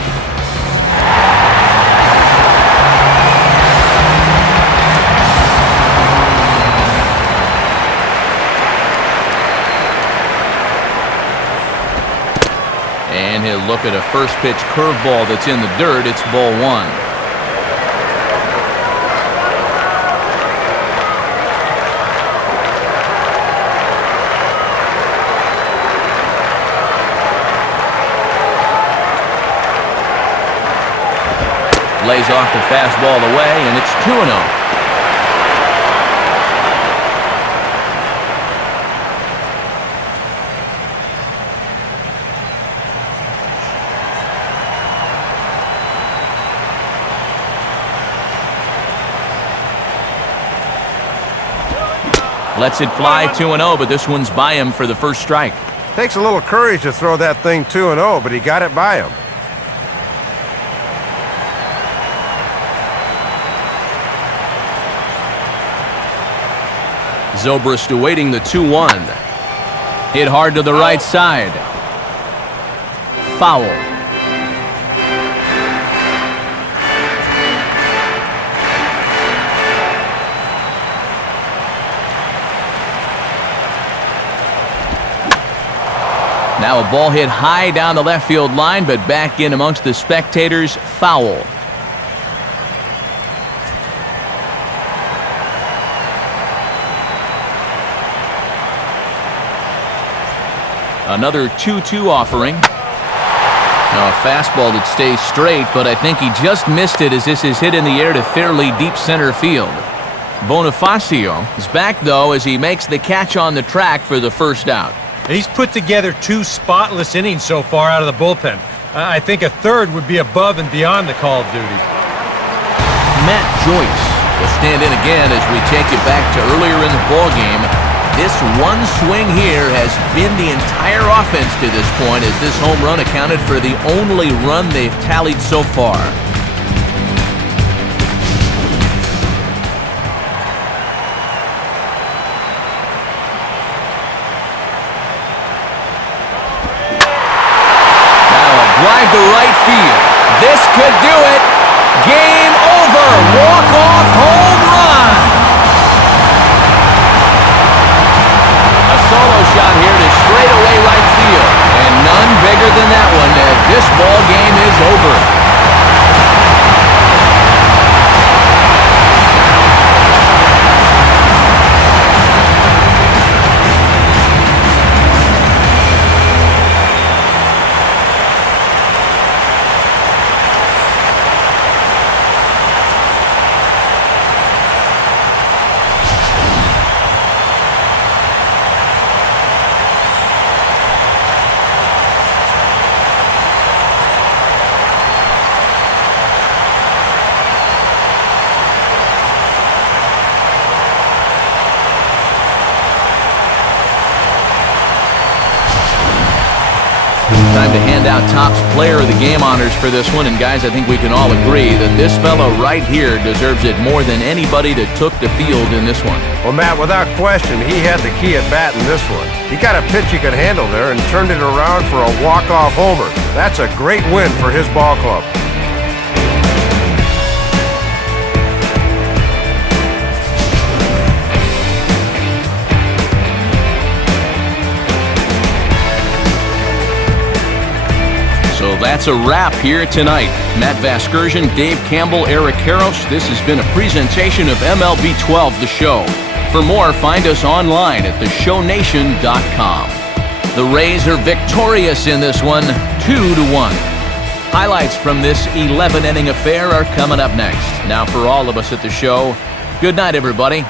And he'll look at a first pitch curveball that's in the dirt. It's ball one. Lays off the fastball away, and it's 2-0. Lets it fly 2-0, but this one's by him for the first strike. Takes a little courage to throw that thing 2-0, but he got it by him. Zobrist awaiting the 2-1. Hit hard to the right side. Foul. Now a ball hit high down the left field line, but back in amongst the spectators. Foul. Another 2-2 offering. Now a fastball that stays straight, but I think he just missed it as this is hit in the air to fairly deep center field. Bonifacio is back, though, as he makes the catch on the track for the first out. He's put together 2 spotless innings so far out of the bullpen. I think a third would be above and beyond the call of duty. Matt Joyce will stand in again as we take you back to earlier in the ballgame. This one swing here has been the entire offense to this point, as this home run accounted for the only run they've tallied so far. Now a drive to right field. This could do it. Game over. Walk-off home run. Solo shot here to straightaway right field, and none bigger than that one as this ball game is over. out Topps Player of the Game honors for this one. And guys, I think we can all agree that this fellow right here deserves it more than anybody that took the field in this one. Well, Matt, without question, he had the key at bat in this one. He got a pitch he could handle there and turned it around for a walk-off homer. That's a great win for his ball club. So that's a wrap here tonight. Matt Vasgersian, Dave Campbell, Eric Karros. This has been a presentation of MLB 12, The Show. For more, find us online at theshownation.com. The Rays are victorious in this one, 2-1. Highlights from this 11-inning affair are coming up next. Now for all of us at the show, good night, everybody.